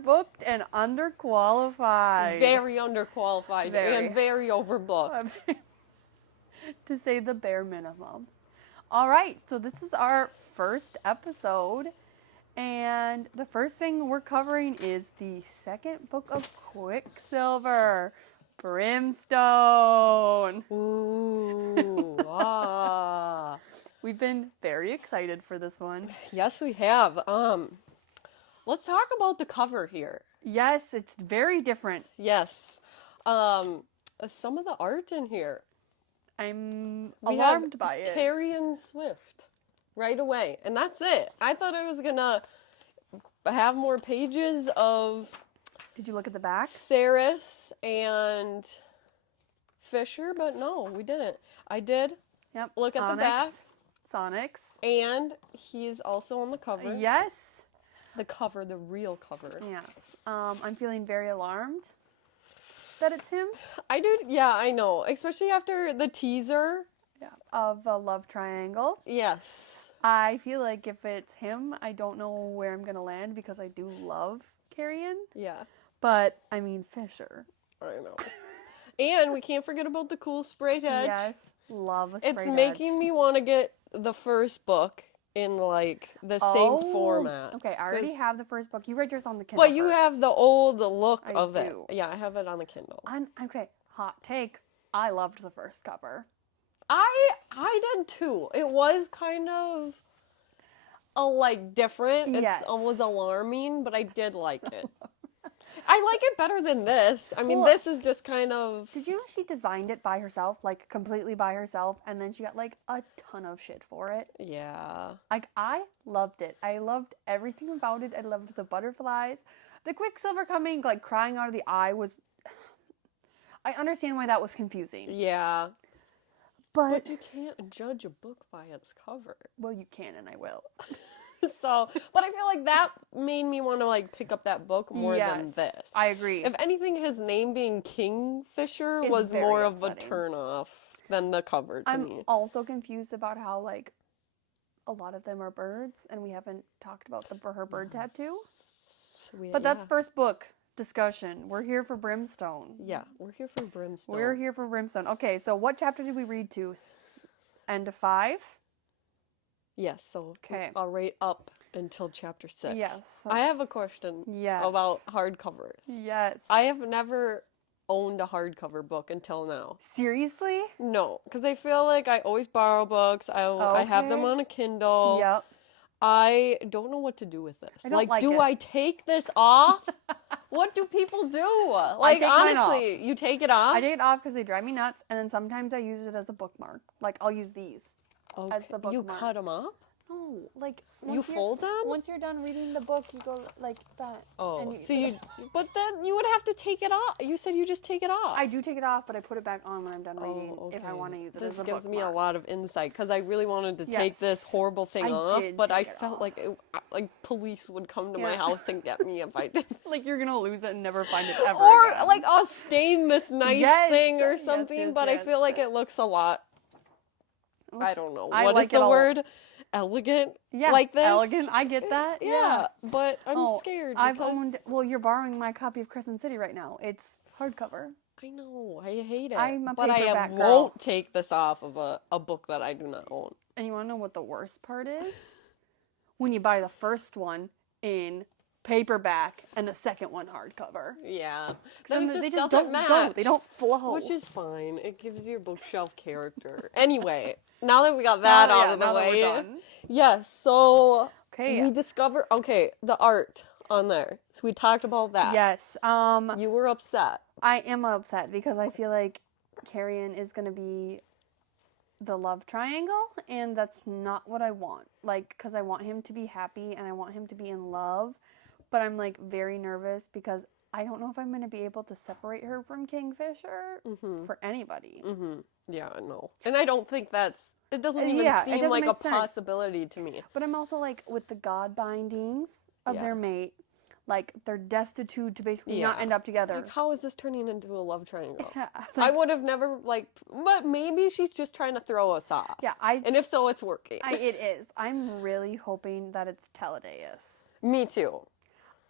Underbooked and underqualified. Very underqualified and very overbooked. To say the bare minimum. All right, so this is our first episode. And the first thing we're covering is the second book of Quicksilver, Brimstone. Ooh, ah. We've been very excited for this one. Yes, we have. Let's talk about the cover here. Yes, it's very different. Yes. Some of the art in here. I'm alarmed by it. Carrion Swift right away. And that's it. I thought I was gonna have more pages of... Did you look at the back? Saris and Fisher, but no, we didn't. I did. Yep. Look at the back. Sonics. And he's also on the cover. Yes. The cover, the real cover. Yes. I'm feeling very alarmed that it's him. I do, yeah, I know. Especially after the teaser. Yeah. Of a love triangle. Yes. I feel like if it's him, I don't know where I'm going to land because I do love Carrion. Yeah. But, I mean, Fisher. I know. And we can't forget about the cool spray edge. Yes. Love a spray edge. It's making me want to get the first book in, like, the same format. Okay, I already have the first book. You read yours on the Kindle But you have the old look of do. it. Yeah, I have it on the Kindle. Okay, hot take. I loved the first cover. I did too. It was kind of different. Yes. It was alarming, but I did like it. I like it better than this. I mean, this is just kind of... Did you know she designed it by herself, like completely by herself, and then she got like a ton of shit for it? Yeah. Like, I loved it. I loved everything about it. I loved the butterflies. The Quicksilver coming, like crying out of the eye was... I understand why that was confusing. Yeah. But you can't judge a book by its cover. Well, you can, and I will. So, but I feel like that made me want to, like, pick up that book more than this. I agree. If anything, his name being Kingfisher was more of a turnoff than the cover to me. I'm also confused about how, like, a lot of them are birds, and we haven't talked about her bird tattoo. But that's first book discussion. We're here for Brimstone. Yeah, we're here for Brimstone. We're here for Brimstone. Okay, so what chapter did we read to? End of 5? Yes, so right up until chapter 6. Yes. I have a question about hardcovers. Yes. I have never owned a hardcover book until now. Seriously? No, because I feel like I always borrow books. I have them on a Kindle. Yep. I don't know what to do with this. Do it. I take this off? What do people do? Like, honestly, you take it off? I take it off because they drive me nuts, and then sometimes I use it as a bookmark. Like, I'll use these as the bookmark. You cut them up? No, like... You fold them? Once you're done reading the book, you go like that. Oh, and but then you would have to take it off. You said you just take it off. I do take it off, but I put it back on when I'm done reading if I want to use it as a bookmark. This gives me a lot of insight because I really wanted to take this horrible thing off, but I felt like police would come to my house and get me if I did. Like you're gonna lose it and never find it ever or again. like I'll stain this nice thing or something, but I feel like it looks a lot. I don't know. What is the word? Elegant? Yeah, like this? Elegant. I get that. Yeah, but I'm scared because... Well, you're borrowing my copy of Crescent City right now. It's hardcover. I know. I hate it. I'm a but I paperback won't take this off of a book that I do not own. And you want to know what the worst part is? When you buy the first one in paperback and the second one hardcover. Yeah. Then they just don't match. go. They don't flow. Which is fine. It gives your bookshelf character. Anyway, now that we got that out of the way. We're done. Yes, so we discover the art on there. So we talked about that. Yes. You were upset. I am upset because I feel like Carrion is going to be the love triangle, and that's not what I want. Like, because I want him to be happy and I want him to be in love, but I'm like very nervous because I don't know if I'm going to be able to separate her from Kingfisher for anybody. Mm-hmm. Yeah, no. And I don't think it doesn't even seem like a possibility to me. But I'm also like, with the god bindings of their mate, like, they're destitute to basically not end up together. Like, how is this turning into a love triangle? Yeah, I would have never, but maybe she's just trying to throw us off. Yeah, and if so, it's working. It is. I'm really hoping that it's Teledeus. Me too.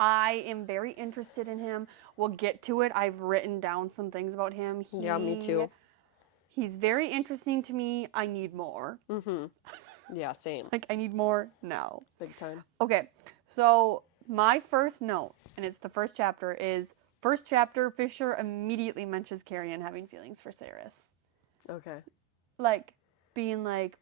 I am very interested in him. We'll get to it. I've written down some things about him. Yeah, me too. He's very interesting to me. I need more. Mm-hmm. Yeah, same. Like, I need more now. Big time. Okay, so my first note, and it's the first chapter, is first chapter, Fisher immediately mentions Carrion having feelings for Saris. Okay. Like, being like,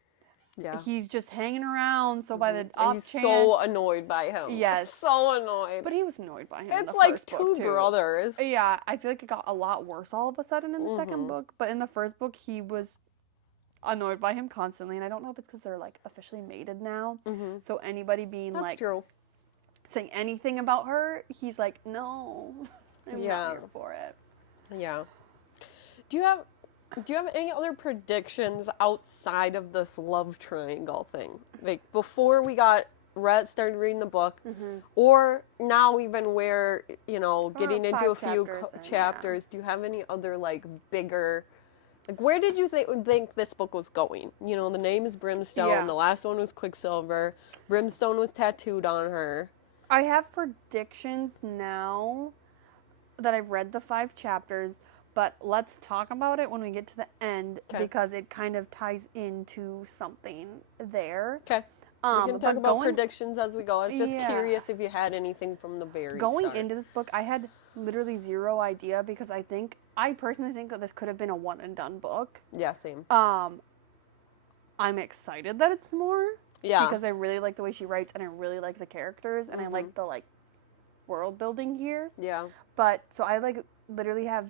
he's just hanging around, so by the off he's chance... so annoyed by him. Yes. So annoyed. But he was annoyed by him in the like first book, two too. brothers. Yeah, I feel like it got a lot worse all of a sudden in the second book, but in the first book, he was annoyed by him constantly, and I don't know if it's because they're, like, officially mated now, so anybody being, That's like... true. saying anything about her, he's like, no, I'm not here for it. Yeah. Do you have any other predictions outside of this love triangle thing? Like, before we started reading the book, or now even where, getting into a few chapters, do you have any other, like, bigger... Like, where did you think this book was going? The name is Brimstone, the last one was Quicksilver, Brimstone was tattooed on her. I have predictions now that I've read the 5 chapters, but let's talk about it when we get to the end, because it kind of ties into something there. Okay. We can talk about predictions as we go. I was just curious if you had anything from the very start. Going into this book, I had literally zero idea, because I personally think that this could have been a one and done book. Yeah, same. I'm excited that it's more. Yeah. Because I really like the way she writes, and I really like the characters, and I like the, like, world building here. Yeah. But, so I, like, literally have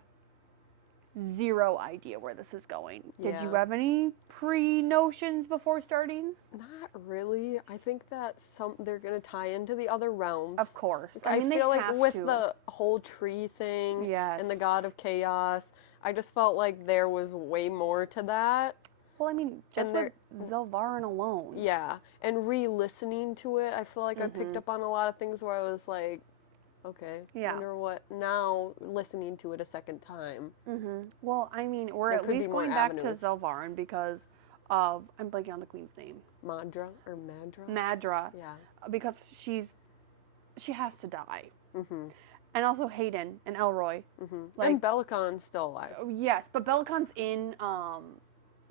zero idea where this is going. Did you have any pre-notions before starting? Not really. I think that they're going to tie into the other realms. Of course. I feel like with the whole tree thing and the God of Chaos, I just felt like there was way more to that. Well, I mean, just with Zelvarin alone. Yeah. And re-listening to it, I feel like I picked up on a lot of things where I was like, okay, wonder what, now listening to it a second time. Well, I mean, we're at least going back to Zelvarin because of, I'm blanking on the queen's name. Madra or Madra? Madra. Yeah. Because she has to die. And also Hayden and Elroy. Like, and Belicon's still alive. Yes, but Belicon's in,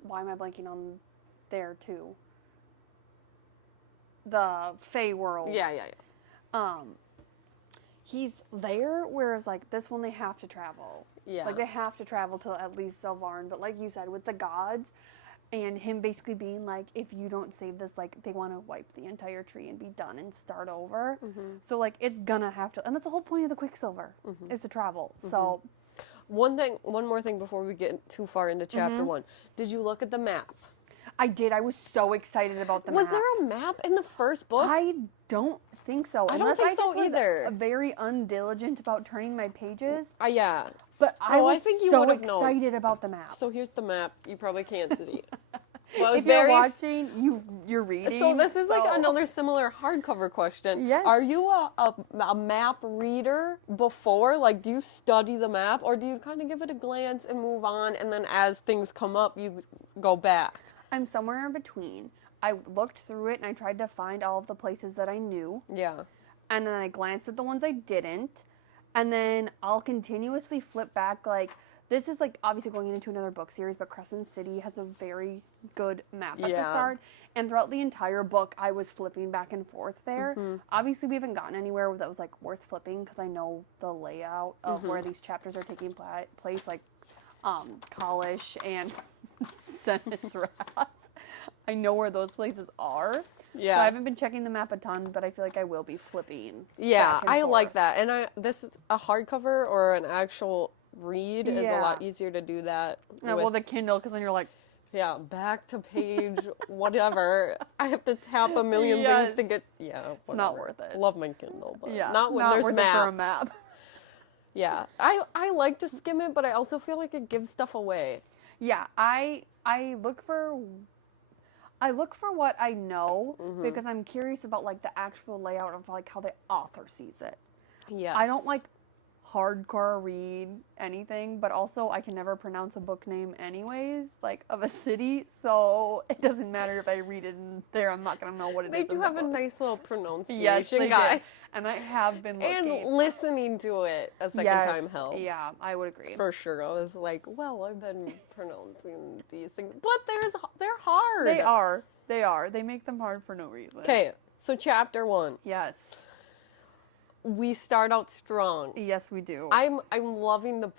why am I blanking on there too? The Fae world. Yeah. He's there, whereas, like, this one they have to travel. Yeah. Like, they have to travel to at least Zelvarin, but like you said, with the gods, and him basically being like, if you don't save this, like, they want to wipe the entire tree and be done and start over. So, like, it's gonna have to, and that's the whole point of the Quicksilver, is to travel. So... One more thing before we get too far into chapter 1. Did you look at the map? I did. I was so excited about the map. Was there a map in the first book? I don't think so. I don't think so either. I was very undiligent about turning my pages. Yeah. But I think you so excited about the map. So here's the map. You probably can't see. Well, if you're watching, you're reading. So this is like another similar hardcover question. Yes. Are you a map reader before? Like, do you study the map, or do you kind of give it a glance and move on, and then as things come up, you go back? I'm somewhere in between. I looked through it, and I tried to find all of the places that I knew. Yeah. And then I glanced at the ones I didn't. And then I'll continuously flip back, like... This is, like, obviously going into another book series, but Crescent City has a very good map at the start. And throughout the entire book, I was flipping back and forth there. Obviously, we haven't gotten anywhere that was, like, worth flipping, because I know the layout of where these chapters are taking place, like, Kalish and Senisrath. I know where those places are. Yeah. So I haven't been checking the map a ton, but I feel like I will be flipping. Yeah, I like that. And this is a hardcover or an actual... read is a lot easier to do that. Well, the Kindle, because then you're like, back to page whatever. I have to tap a million things to get. Yeah, whatever. It's not worth it. Love my Kindle, but not when there's worth maps. It for a map. Yeah, I like to skim it, but I also feel like it gives stuff away. Yeah, I look for what I know because I'm curious about like the actual layout of like how the author sees it. Yeah, I don't like hardcore read anything, but also I can never pronounce a book name anyways, like of a city, so it doesn't matter if I read it in there, I'm not gonna know what it is. They do have a nice little pronunciation yes, they guy. did. And I have been And looking. listening to it a second time helped. Yeah, I would agree. For sure. I was like, well, I've been pronouncing these things. But they're hard. They are. They are. They make them hard for no reason. Okay, so chapter 1. Yes. We start out strong. Yes, we do. I'm loving the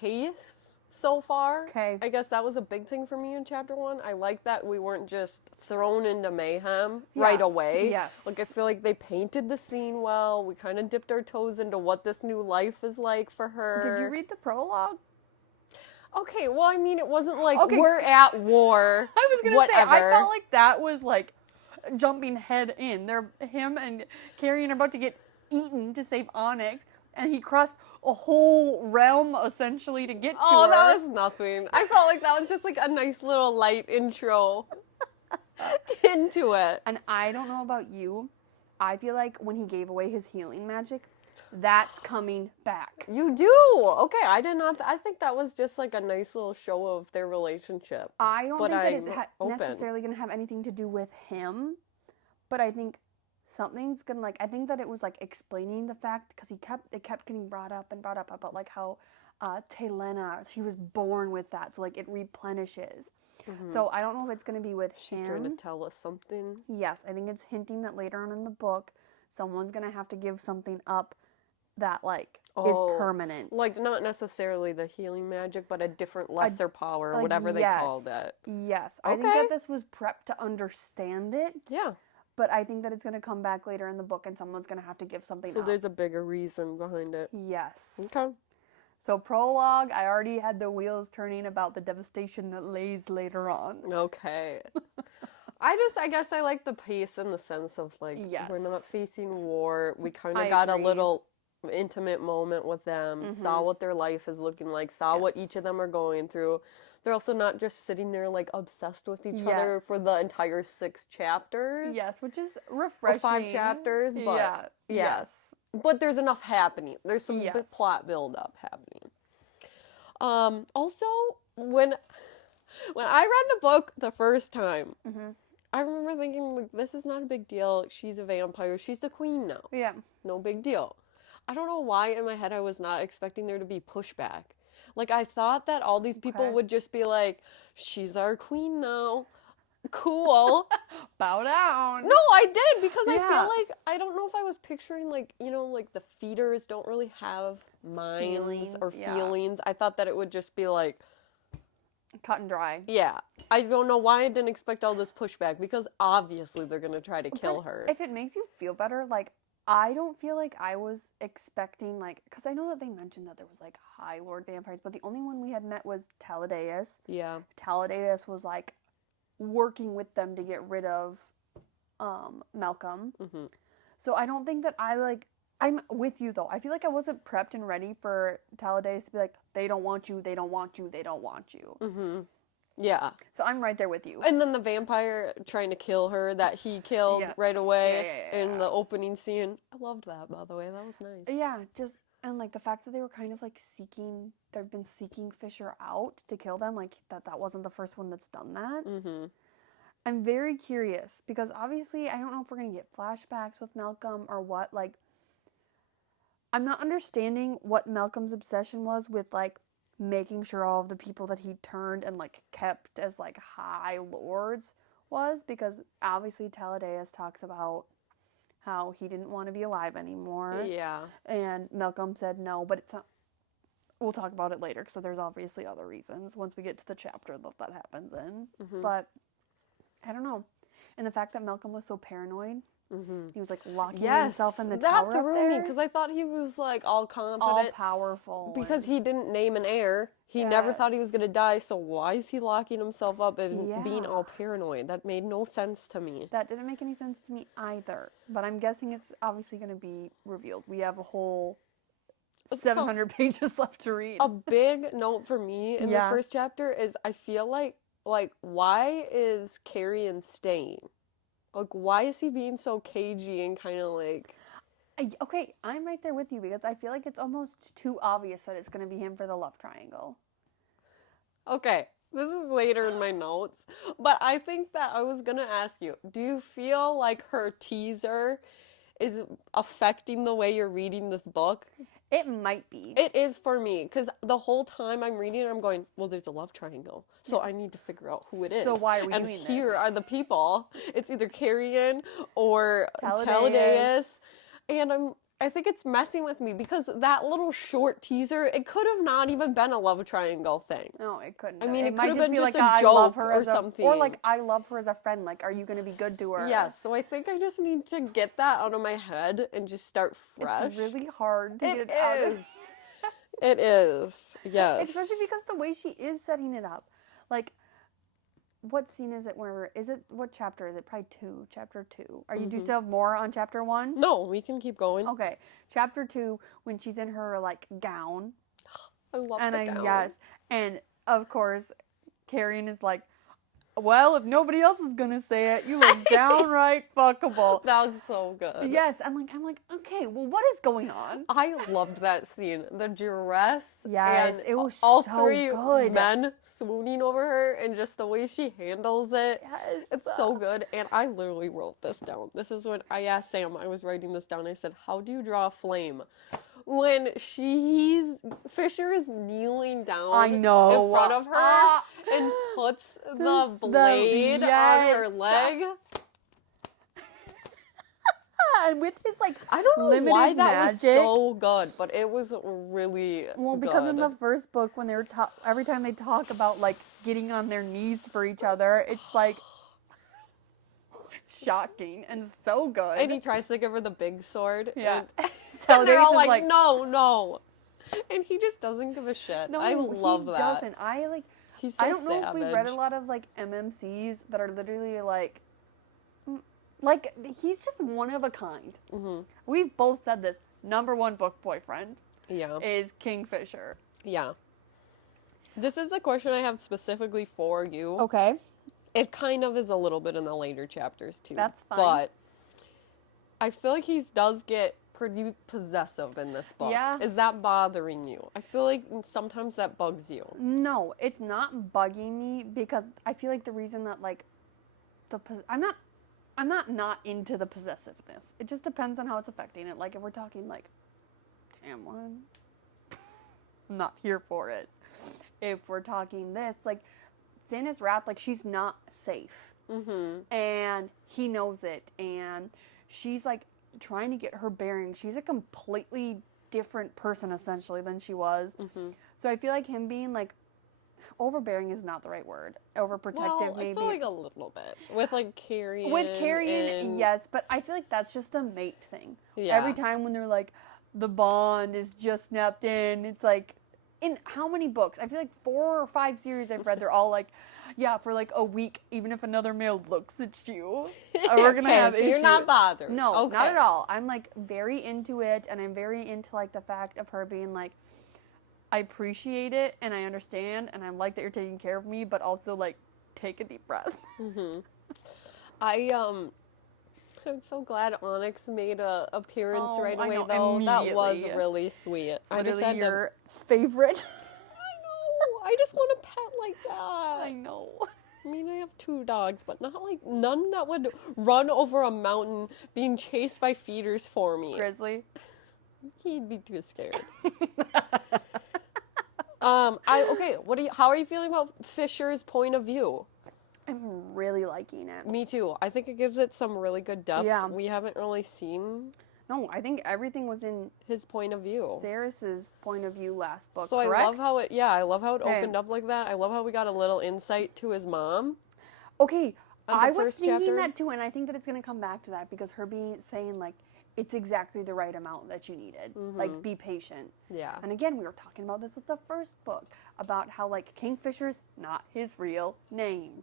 pace so far. Okay. I guess that was a big thing for me in chapter 1. I like that we weren't just thrown into mayhem right away. Yes. Like, I feel like they painted the scene well. We kind of dipped our toes into what this new life is like for her. Did you read the prologue? Okay, well, I mean, it wasn't like Okay. we're at war. I was gonna whatever. say, I felt like that was like jumping head in. Him and Carrion are about to get eaten to save Onyx, and he crossed a whole realm essentially to get to her. That was nothing. I felt like that was just like a nice little light intro into it. And I don't know about you, I feel like when he gave away his healing magic, that's coming back. You do? Okay, I did not. I think that was just like a nice little show of their relationship. I don't But think that it's I'm open. necessarily going to have anything to do with him, but I think something's going to, like, I think that it was like explaining the fact, because it kept getting brought up about like how Telena, she was born with that, so like it replenishes. So I don't know if it's going to be with She's him. trying to tell us something. Yes, I think it's hinting that later on in the book, someone's going to have to give something up that like is permanent. Like not necessarily the healing magic, but a different lesser power, or like, whatever they called it. Yes, I think that this was prepped to understand it. Yeah. But I think that it's going to come back later in the book, and someone's going to have to give something So up. there's a bigger reason behind it. Yes. Okay. So prologue, I already had the wheels turning about the devastation that lays later on. Okay. I guess I like the pace in the sense of like, we're not Yes. facing war. We kind I of got agree. a little intimate moment with them, saw what their life is looking like, saw what each Yes. of them are going through. They're also not just sitting there like obsessed with each other Yes. for the entire 6 chapters. Yes, which is Or refreshing. 5 chapters, but yeah. Yes. But there's enough happening. There's some Yes. plot build up happening. Also, when I read the book the first time, I remember thinking, like, this is not a big deal. She's a vampire. She's the queen now. Yeah. No big deal. I don't know why in my head I was not expecting there to be pushback. Like, I thought that all these people would just be like, she's our queen now. Cool. Bow down. No, I did, because I Yeah. feel like, I don't know if I was picturing, like, you know, like the feeders don't really have minds or feelings. I thought that it would just be like, Cut and dry. yeah. I don't know why I didn't expect all this pushback, because obviously they're going to try to kill her. If it makes you feel better, like, I don't feel like I was expecting, like, because I know that they mentioned that there was, like, High Lord vampires, but the only one we had met was Taladeus. Yeah. Taladeus was, like, working with them to get rid of Malcolm. Mm-hmm. So I don't think that I'm with you, though. I feel like I wasn't prepped and ready for Taladeus to be like, they don't want you, they don't want you, they don't want you. Mm-hmm. Yeah. So I'm right there with you. And then the vampire trying to kill her that he killed right away in the opening scene. I loved that, by the way. That was nice. Yeah, just, and like the fact that they were kind of like they've been seeking Fisher out to kill them, like that wasn't the first one that's done that. Mm-hmm. I'm very curious, because obviously I don't know if we're going to get flashbacks with Malcolm or what. Like, I'm not understanding what Malcolm's obsession was with, like, making sure all of the people that he turned and, like, kept as, like, high lords was, because obviously Taladeus talks about how he didn't want to be alive anymore. Yeah. And Malcolm said no, but it's not, we'll talk about it later, so there's obviously other reasons once we get to the chapter that happens in. Mm-hmm. But I don't know. And the fact that Malcolm was so paranoid, he was like locking himself in the tower up that threw me, there. because I thought he was like all confident. All powerful. Because he didn't name an heir. He never thought he was going to die, so why is he locking himself up and being all paranoid? That made no sense to me. That didn't make any sense to me either. But I'm guessing it's obviously going to be revealed. We have a whole 700 pages left to read. A big note for me in the first chapter is I feel like why is Carrion staying? Like, why is he being so cagey and kind of like... Okay, I'm right there with you, because I feel like it's almost too obvious that it's going to be him for the love triangle. Okay, this is later in my notes, but I think that I was going to ask you, do you feel like her teaser is affecting the way you're reading this book? It might be. It is for me, because the whole time I'm reading it, I'm going, well, there's a love triangle, so I need to figure out who it is. So why are we and doing here this? are the people. It's either Carrion or Taladeus. Taladeus. And I think it's messing with me, because that little short teaser, it could have not even been a love triangle thing. No, it couldn't. I mean, it might could have been be just like a I love joke her or as something. or like I love her as a friend. Like, are you gonna be good to her? Yes, so I think I just need to get that out of my head and just start fresh. It's really hard to It get it out of. is. It is. Yes. Especially because the way she is setting it up. Like, what scene is it what chapter is it? Probably 2, chapter 2. Do you still have more on chapter 1? No, we can keep going. Okay. Chapter 2, when she's in her, like, gown. I love And the gown. yes. And, of course, Carrion is like, well, if nobody else is gonna say it, you look downright fuckable. That was so good. Yes, I'm like, okay, well, what is going on? I loved that scene. The dress. Yes, and it was all so 3 good. men swooning over her, and just the way she handles it. Yes. It's so good. And I literally wrote this down. This is when I asked Sam, I was writing this down. I said, how do you draw a flame? When Fisher is kneeling down in front of her and puts the blade on her leg. And with his, like, I don't know limited why that magic. was so good, but it was really because in good. the first book, when they were every time they talk about, like, getting on their knees for each other, it's like shocking and so good. And he tries to give her the big sword. Yeah. And they're all like, no. And he just doesn't give a shit. No, I love he that. doesn't. He's so I don't know if we've read a savage. lot of, like, MMCs that are literally like, he's just one of a kind. Mm-hmm. We've both said this. Number 1 book boyfriend Yeah. is Kingfisher. Yeah. This is a question I have specifically for you. Okay. It kind of is a little bit in the later chapters, too. That's fine. But I feel like he does get pretty possessive in this book. Yeah. Is that bothering you? I feel like sometimes that bugs you. No, it's not bugging me because I feel like the reason that, like, I'm not into the possessiveness. It just depends on how it's affecting it. Like, if we're talking, like, Tamlin, I'm not here for it. If we're talking this, like, Stannis' Wrath, like, she's not safe. Mm-hmm. And he knows it. And she's, like, trying to get her bearings. She's a completely different person, essentially, than she was. Mm-hmm. So I feel like him being, like, overbearing is not the right word. Overprotective, maybe. I feel like a little bit. With, like, Carrion. With Carrion, yes, but I feel like that's just a mate thing. Yeah. Every time when they're like, the bond is just snapped in, it's like, in how many books? I feel like 4 or 5 series I've read, they're all like, yeah, for like a week, even if another male looks at you, we're gonna have so issues. You're not bothered. No, okay. not at all. I'm like very into it, and I'm very into like the fact of her being like, I appreciate it, and I understand, and I like that you're taking care of me, but also like, take a deep breath. Mm-hmm. I'm so glad Onyx made a appearance right away, though. That was really sweet. I just had your favorite. I just want a pet like that. I know. I mean, I have 2 dogs, but not like none that would run over a mountain being chased by feeders for me. Grizzly. He'd be too scared. How are you feeling about Fisher's point of view? I'm really liking it. Me too. I think it gives it some really good depth. Yeah. We haven't really seen No, I think everything was in his point of view. Sarris's point of view last book, So correct? I love how it opened up like that. I love how we got a little insight to his mom. Okay, on the I was first thinking chapter. that too, and I think that it's going to come back to that because her saying like, it's exactly the right amount that you needed. Like, be patient. Yeah. And again, we were talking about this with the first book, about how like Kingfisher's not his real name.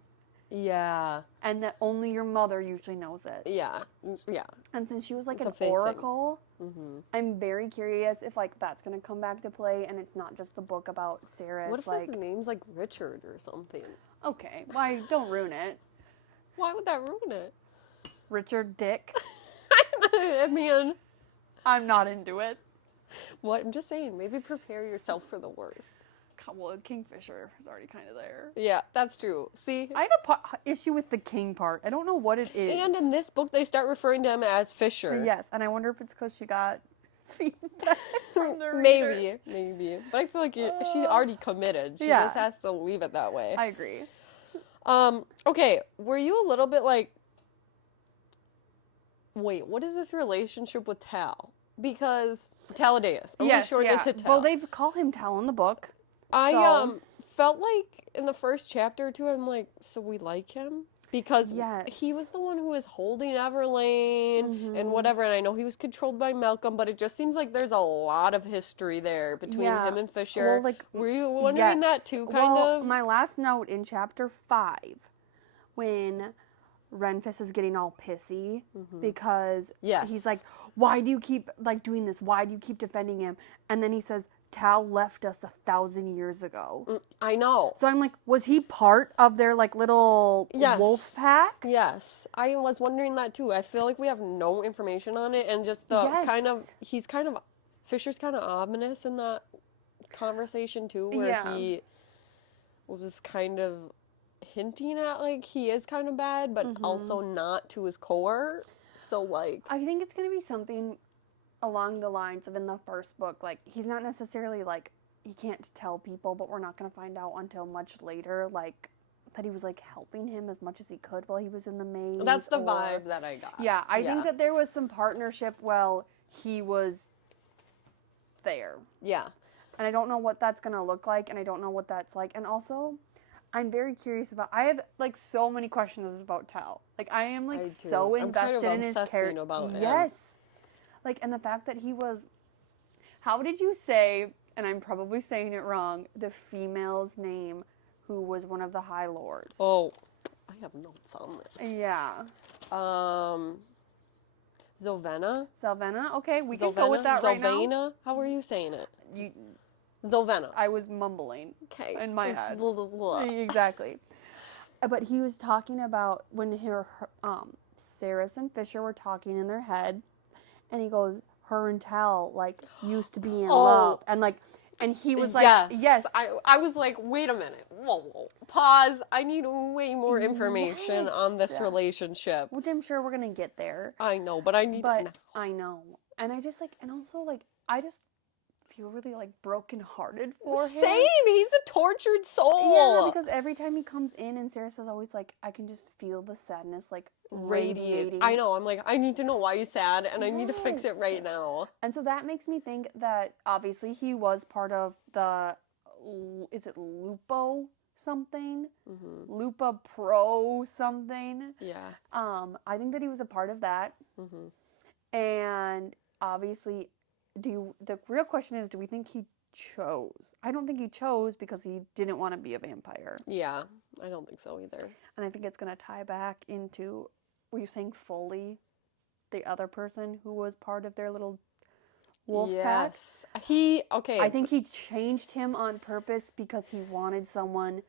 Yeah. And that only your mother usually knows it. Yeah. Yeah. And since she was like It's a an fake thing. oracle, I'm very curious if like that's gonna come back to play, and it's not just the book about Sarris. What if like, his name's like Richard or something? okay, why don't ruin it? Why would that ruin it? Richard Dick. I mean, I'm not into it. what? I'm just saying, maybe prepare yourself for the worst. Well, Kingfisher is already kind of there. Yeah, that's true. See? I have a issue with the king part. I don't know what it is. And in this book, they start referring to him as Fisher. Yes, and I wonder if it's because she got feedback from the readers. Maybe. But I feel like she's already committed. She just has to leave it that way. I agree. Okay, were you a little bit like, wait, what is this relationship with Tal? Because Taladeus. Are we shorting it to Tal? Well, they call him Tal in the book. I felt like in the first chapter or two, I'm like, so we like him? Because he was the one who was holding Everlane and whatever, and I know he was controlled by Malcolm, but it just seems like there's a lot of history there between him and Fisher. Well, like, were you wondering that too, kind of? My last note in chapter 5, when Renfis is getting all pissy because he's like, why do you keep like doing this? Why do you keep defending him? And then he says, Tal left us 1,000 years ago. I know. So I'm like, was he part of their like little wolf pack? Yes. I was wondering that too. I feel like we have no information on it, and just the Fisher's kind of ominous in that conversation too, where he was kind of hinting at like he is kind of bad, but also not to his core. So like, I think it's gonna be something along the lines of in the first book, like he's not necessarily like he can't tell people, but we're not gonna find out until much later, like that he was like helping him as much as he could while he was in the maze. That's the vibe that I got. Yeah, I think that there was some partnership while he was there. Yeah. And I don't know what that's gonna look like, and I don't know what that's like. And also, I'm very curious about. I have like so many questions about Tal. Like I am like so invested in his character. About him. Yes. Like, and the fact that he was. How did you say? And I'm probably saying it wrong. The female's name, who was one of the High Lords. Oh, I have notes on this. Yeah. Zolvena. Zolvena. Okay, we can go with that right now. Zolvena. How were you saying it? Zolvena. I was mumbling. Okay. In my head. Exactly. But he was talking about when Saris and Fisher were talking in their head, and he goes, her and Tal like used to be in love, and like, and he was like, yes. I was like, wait a minute, whoa, pause. I need way more information on this relationship. Which I'm sure we're gonna get there. I know, but I need. But I know, and I just like, and also like, I just feel really like brokenhearted for him. Same. He's a tortured soul. Yeah, because every time he comes in, and Sarah says always like, I can just feel the sadness like radiating. I know. I'm like, I need to know why he's sad, and I need to fix it right now. And so that makes me think that obviously he was part of the. Is it Lupo something? Lupa Pro something. Yeah. I think that he was a part of that. And obviously. The real question is, do we think he chose? I don't think he chose because he didn't want to be a vampire. Yeah, I don't think so either. And I think it's going to tie back into, were you saying Foley, the other person who was part of their little wolf pack? Yes. I think he changed him on purpose because he wanted someone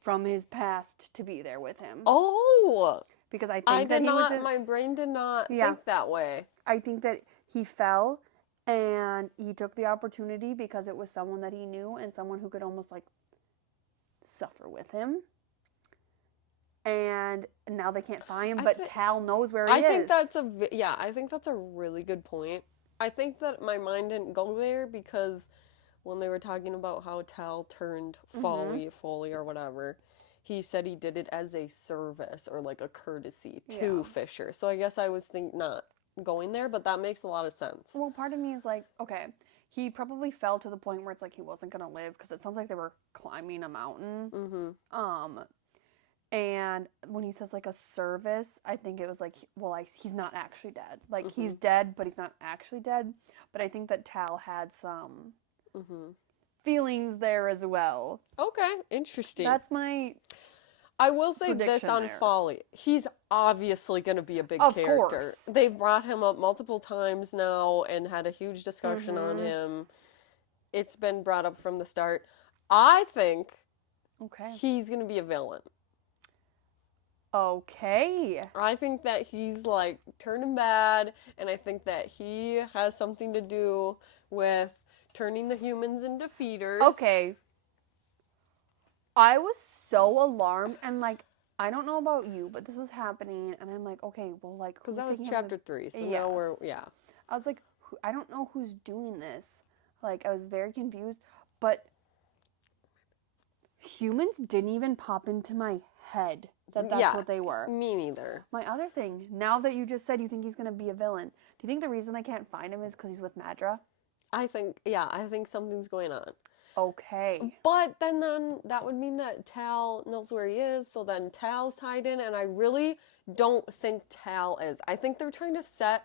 from his past to be there with him. Oh! Because I think my brain did not think that way. I think that he fell. And he took the opportunity because it was someone that he knew and someone who could almost like suffer with him. And now they can't find him, but Tal knows where he is. I think that's a really good point. I think that my mind didn't go there because when they were talking about how Tal turned Foley or whatever, he said he did it as a service or like a courtesy to Fisher. So I guess I was not going there, but that makes a lot of sense. Well, part of me is like, okay, he probably fell to the point where it's like he wasn't gonna live because it sounds like they were climbing a mountain. And when he says like a service, I think it was like, well, he's not actually dead. Like he's dead, but he's not actually dead. But I think that Tal had some feelings there as well. Okay, interesting. That's my. I will say this on Foley. He's obviously going to be a big character. Course. They've brought him up multiple times now and had a huge discussion on him. It's been brought up from the start. I think he's going to be a villain. Okay. I think that he's like turning bad, and I think that he has something to do with turning the humans into feeders. Okay. I was so alarmed, and like, I don't know about you, but this was happening, and I'm like, okay, well, like, Because who's that was taking chapter him 3, so to... now we're, Yes. yeah. I was like, I don't know who's doing this. Like, I was very confused, but humans didn't even pop into my head that that's what they were. Me neither. My other thing, now that you just said you think he's going to be a villain, do you think the reason they can't find him is because he's with Madra? I think something's going on. Okay. But then that would mean that Tal knows where he is, so then Tal's tied in, and I really don't think Tal is. I think they're trying to set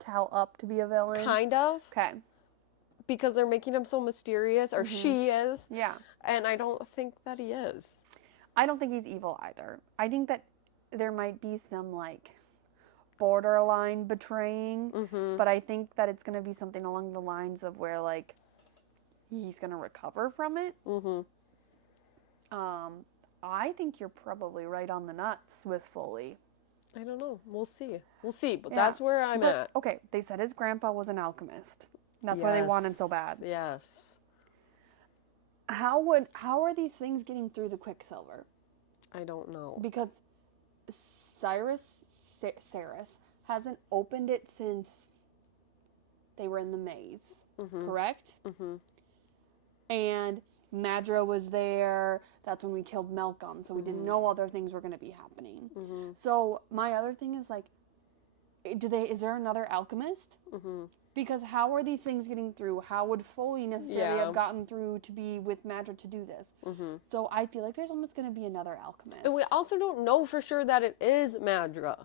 Tal up to be a villain? kind of, Okay. because they're making him so mysterious, or she is. Yeah. And I don't think that he is. I don't think he's evil either. I think that there might be some, like, borderline betraying, but I think that it's going to be something along the lines of where, like, he's going to recover from it. I think you're probably right on the nuts with Foley. I don't know. We'll see. But that's where I'm at. Okay, they said his grandpa was an alchemist. That's why they want him so bad. Yes. How are these things getting through the Quicksilver? I don't know. Because Saris hasn't opened it since they were in the maze, correct? And Madra was there. That's when we killed Malcolm, so we didn't know other things were going to be happening. So my other thing is, like, is there another alchemist? Because how are these things getting through? How would Foley necessarily have gotten through to be with Madra to do this? So I feel like there's almost going to be another alchemist. And we also don't know for sure that it is Madra.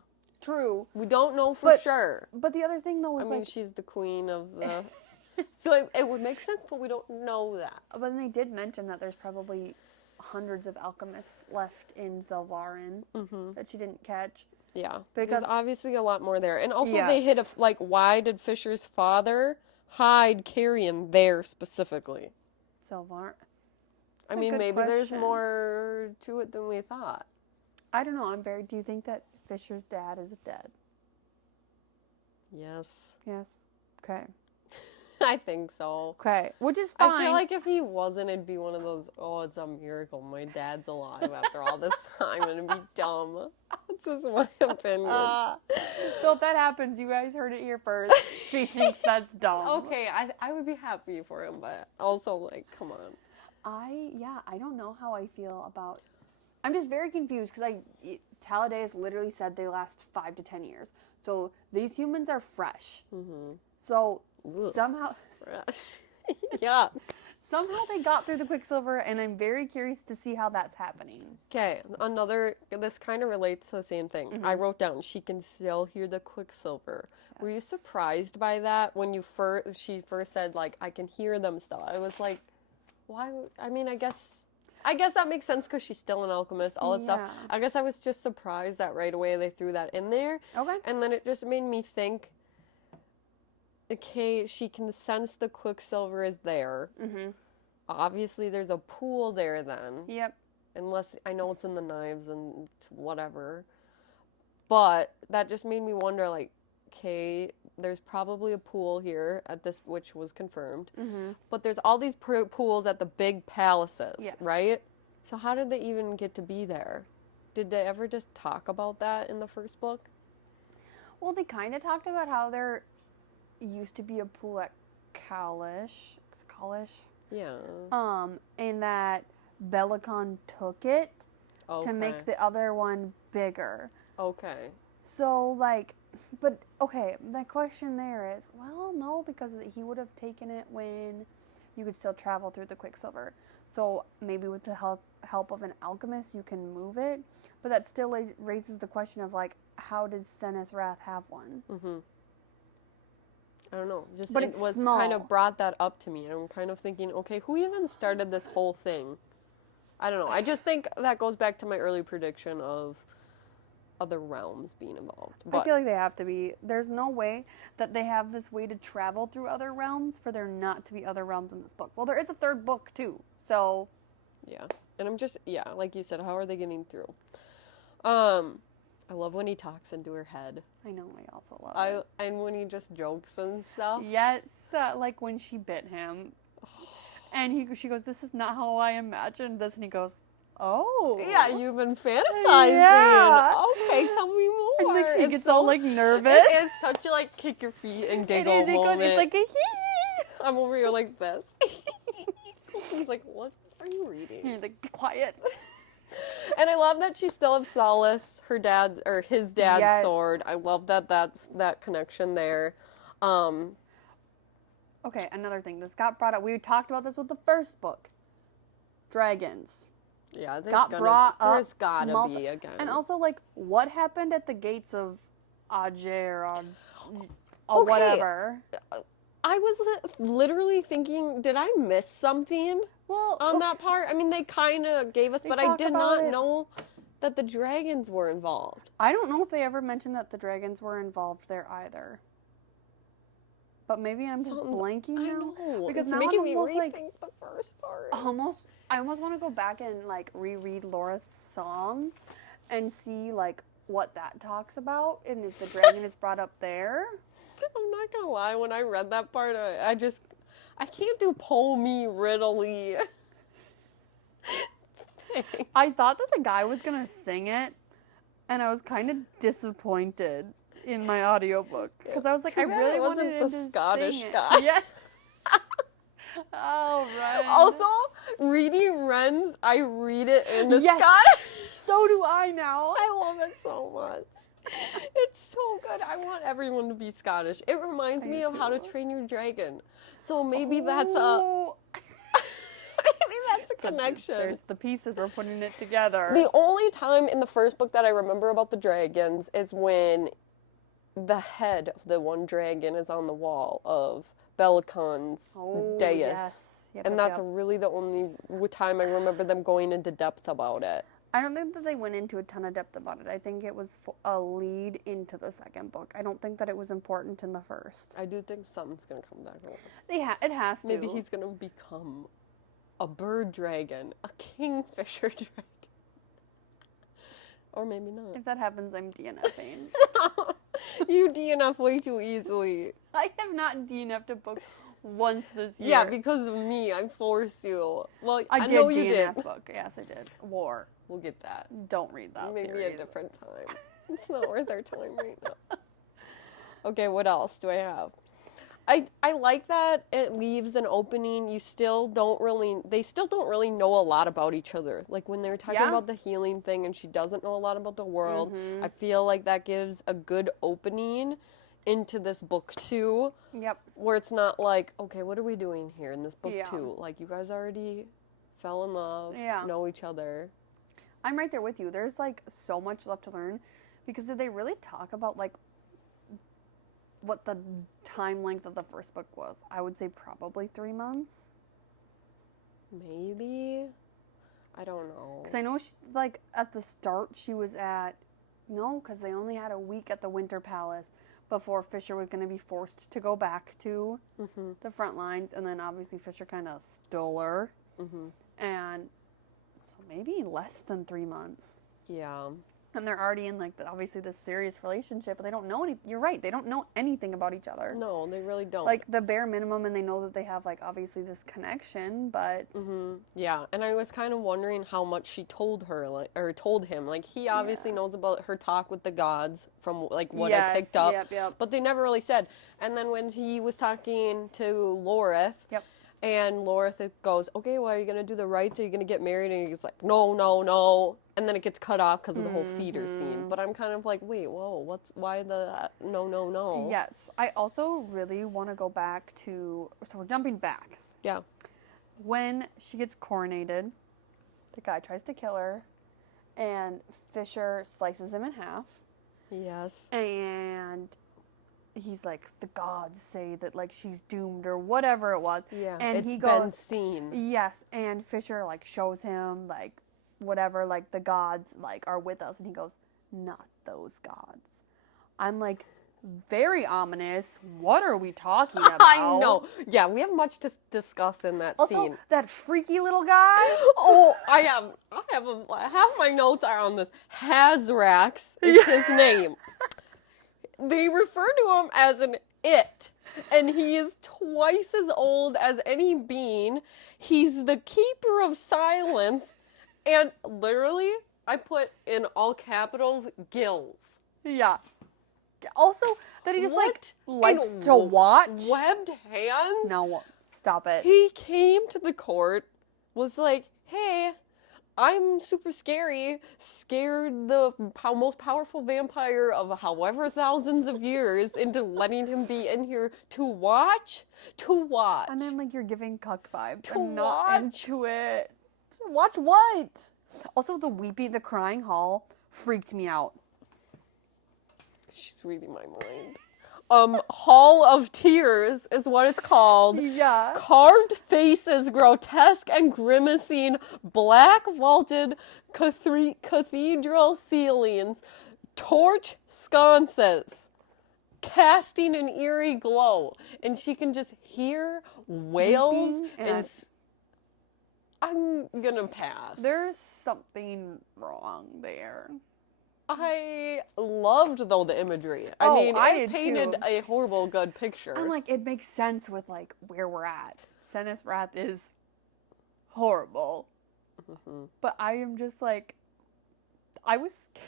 True. We don't know for sure. But the other thing, though, is, I mean, she's the queen of the... So it would make sense, but we don't know that. But then they did mention that there's probably hundreds of alchemists left in Zelvarin that she didn't catch. Yeah, Because there's obviously a lot more there. And also they hit why did Fisher's father hide Carrion there specifically? Zelvarin. I mean, maybe there's more to it than we thought. I don't know. Do you think that Fisher's dad is dead? Yes. Yes. Okay. I think so. Okay. Which is fine. I feel like if he wasn't, it'd be one of those, oh, it's a miracle my dad's alive after all this time, and it'd be dumb. That's just my opinion. So if that happens, you guys heard it here first. She thinks that's dumb. Okay, I would be happy for him, but also, like, come on. I don't know how I feel about... I'm just very confused because Talladega has literally said they last 5 to 10 years. So these humans are fresh. So somehow... Fresh. Yeah. Somehow they got through the Quicksilver, and I'm very curious to see how that's happening. Okay, this kind of relates to the same thing. I wrote down, she can still hear the Quicksilver. Yes. Were you surprised by that when she first said, like, I can hear them still? I was like, why? I mean, I guess that makes sense because she's still an alchemist, all that stuff. I guess I was just surprised that right away they threw that in there. Okay. And then it just made me think, okay, she can sense the Quicksilver is there. Obviously, there's a pool there then. Yep. Unless, I know it's in the knives and whatever. But that just made me wonder, like, okay, there's probably a pool here at this, which was confirmed. But there's all these pools at the big palaces, right? So how did they even get to be there? Did they ever just talk about that in the first book? Well, they kind of talked about how there used to be a pool at Kalish. Yeah. And that Belicon took it to make the other one bigger. Okay. So, like, but, okay, the question there is, well, no, because he would have taken it when you could still travel through the Quicksilver. So, maybe with the help of an alchemist, you can move it. But that still raises the question of, like, how does Senis Wrath have one? I don't know. Just but it was small. Kind of brought that up to me. I'm kind of thinking, okay, who even started this whole thing? I don't know. I just think that goes back to my early prediction of other realms being involved. But I feel like they have to be. There's no way that they have this way to travel through other realms for there not to be other realms in this book. Well, there is a third book too, so... Yeah. And I'm just, like you said, how are they getting through? I love when he talks into her head. I know, I also love it. And when he just jokes and stuff. Yes, when she bit him. And she goes, this is not how I imagined this. And he goes, Oh. Yeah, you've been fantasizing. Yeah. Okay, tell me more. And like he gets all like nervous. It is such a like kick your feet and giggle It is. moment. It's like a hee. I'm over here like this. He's like, what are you reading? You're like, be quiet. And I love that she still has Solace, her dad or his dad's Yes. sword. I love that's that connection there. Okay, another thing. This got brought up. We talked about this with the first book. Dragons. Yeah, Brought up. There's gotta be again. And also, like, what happened at the gates of Ajer or Okay. whatever? I was literally thinking, did I miss something Well, on that part? I mean, they kind of gave us, They but I talk did about not it. know that the dragons were involved. I don't know if they ever mentioned that the dragons were involved there either. But maybe I'm just blanking now. I know. Because it's now making I'm me almost, rethink like, the first part. I almost want to go back and like reread Laura's song and see like what that talks about and if the dragon is brought up there. I'm not gonna lie, when I read that part, I can't do poemy riddly. I thought that the guy was gonna sing it, and I was kind of disappointed in my audiobook because I was like, I Too bad really it wasn't wanted the him to Scottish sing it. guy. Yeah. Oh, right. Also, reading Wren's, I read it in the Yes. Scottish. So do I now. I love it so much. It's so good. I want everyone to be Scottish. It reminds me of How to Train Your Dragon. So maybe that's a Oh. maybe that's a connection. There's the pieces. We're putting it together. The only time in the first book that I remember about the dragons is when the head of the one dragon is on the wall of Belicon's dais. Yes. Yep, And yep, that's yep. really the only time I remember them going into depth about it. I don't think that they went into a ton of depth about it. I think it was a lead into the second book. I don't think that it was important in the first. I do think something's going to come back around. It has to. Maybe he's going to become a bird dragon, a kingfisher dragon. Or maybe not. If that happens, I'm DNFing. You DNF way too easily. I have not DNF'd a book once this year. Yeah, because of me, I forced you. Well, I did know you DNF did. book. Yes, I did. War. We'll get that. Don't read that Maybe series. a different time. It's not worth our time right now. Okay, what else do I have? I like that it leaves an opening. They still don't really know a lot about each other. Like when they were talking Yeah. about the healing thing and she doesn't know a lot about the world, Mhm. I feel like that gives a good opening into this book too, Yep. where it's not like, okay, what are we doing here in this book Yeah. too? Like you guys already fell in love, Yeah. know each other. I'm right there with you. There's like so much left to learn because did they really talk about like what the time length of the first book was? I would say probably 3 months. Maybe. I don't know. Because I know she, like at the start she was at, no, because they only had a week at the Winter Palace before Fisher was going to be forced to go back to Mm-hmm. the front lines. And then obviously Fisher kind of stole her. Mm-hmm. And so maybe less than 3 months. Yeah. And they're already in like obviously this serious relationship, but they don't know any. You're right, they don't know anything about each other. No, they really don't. Like the bare minimum, and they know that they have like obviously this connection, but Mm-hmm. Yeah, and I was kind of wondering how much she told her, like, or told him. Like he obviously knows about her talk with the gods from like what I picked up, Yep. but they never really said. And then when he was talking to Lorith, Yep. and Lorith goes, "Okay, well, are you gonna do the rites? Are you gonna get married?" And he's like, "No, no, no." And then it gets cut off because of the whole feeder scene. But I'm kind of like, wait, whoa, why the no, no, no? Yes, I also really want to go back to. So we're jumping back. Yeah. When she gets coronated, the guy tries to kill her, and Fisher slices him in half. Yes. And he's like, the gods say that like she's doomed or whatever it was. Yeah. And it's he been goes, seen. yes. And Fisher like shows him like whatever, like the gods like are with us. And he goes, not those gods. I'm like, very ominous. What are we talking about? I know. Yeah, we have much to discuss in that Also, scene. that freaky little guy. Oh, half my notes are on this. Hazrax is his name. They refer to him as an it, and he is twice as old as any being. He's the keeper of silence, And literally, I put in all capitals, gills. Yeah. Also, that he just What likes in to watch. Webbed hands? No, stop it. He came to the court, was like, hey, I'm super scary, scared the most powerful vampire of however thousands of years into letting him be in here to watch. To watch. And then like you're giving cuck vibes. To I'm not watch? into it. Watch what? Also, the crying hall freaked me out. She's reading my mind. Hall of Tears is what it's called. Yeah. Carved faces, grotesque and grimacing, black vaulted cathedral ceilings, torch sconces, casting an eerie glow, and she can just hear wails Weeping and I'm gonna pass. There's something wrong there. I loved, though, the imagery. I Oh, mean, I it did painted too. a horrible good picture. And like it makes sense with like where we're at. Senna's wrath is horrible. Mm-hmm. But I am just like, I was scared.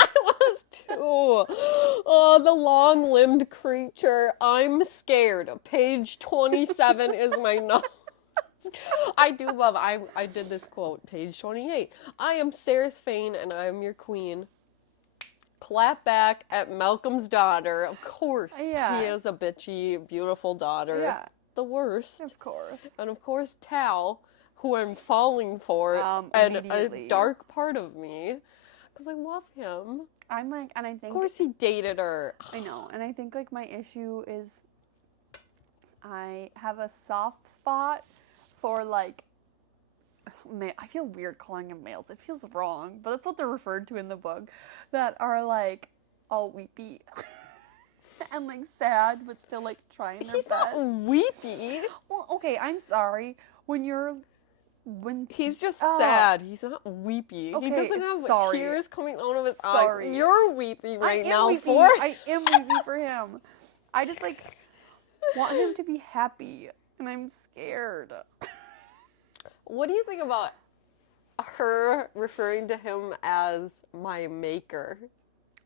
I was too. Oh, the long-limbed creature. I'm scared. Page 27 is my note. I do love, I did this quote, page 28. I am Sarah's Fane and I am your queen. Clap back at Malcolm's daughter. Of course, Yeah. he is a bitchy, beautiful daughter. Yeah. The worst. Of course. And of course, Tal, who I'm falling for, and a Immediately. dark part of me, because I love him. I'm like, and I think. Of course, he dated her. I know, and I think like my issue is I have a soft spot for like I feel weird calling them males. It feels wrong, but that's what they're referred to in the book, that are like all weepy and like sad, but still like trying their He's best. not weepy. Well, okay, I'm sorry. When He's just sad. He's not weepy. Okay, he doesn't have sorry. tears coming out of his Sorry. eyes. You're weepy right now weepy. for I am weepy for him. I just like want him to be happy, and I'm scared. What do you think about her referring to him as my maker?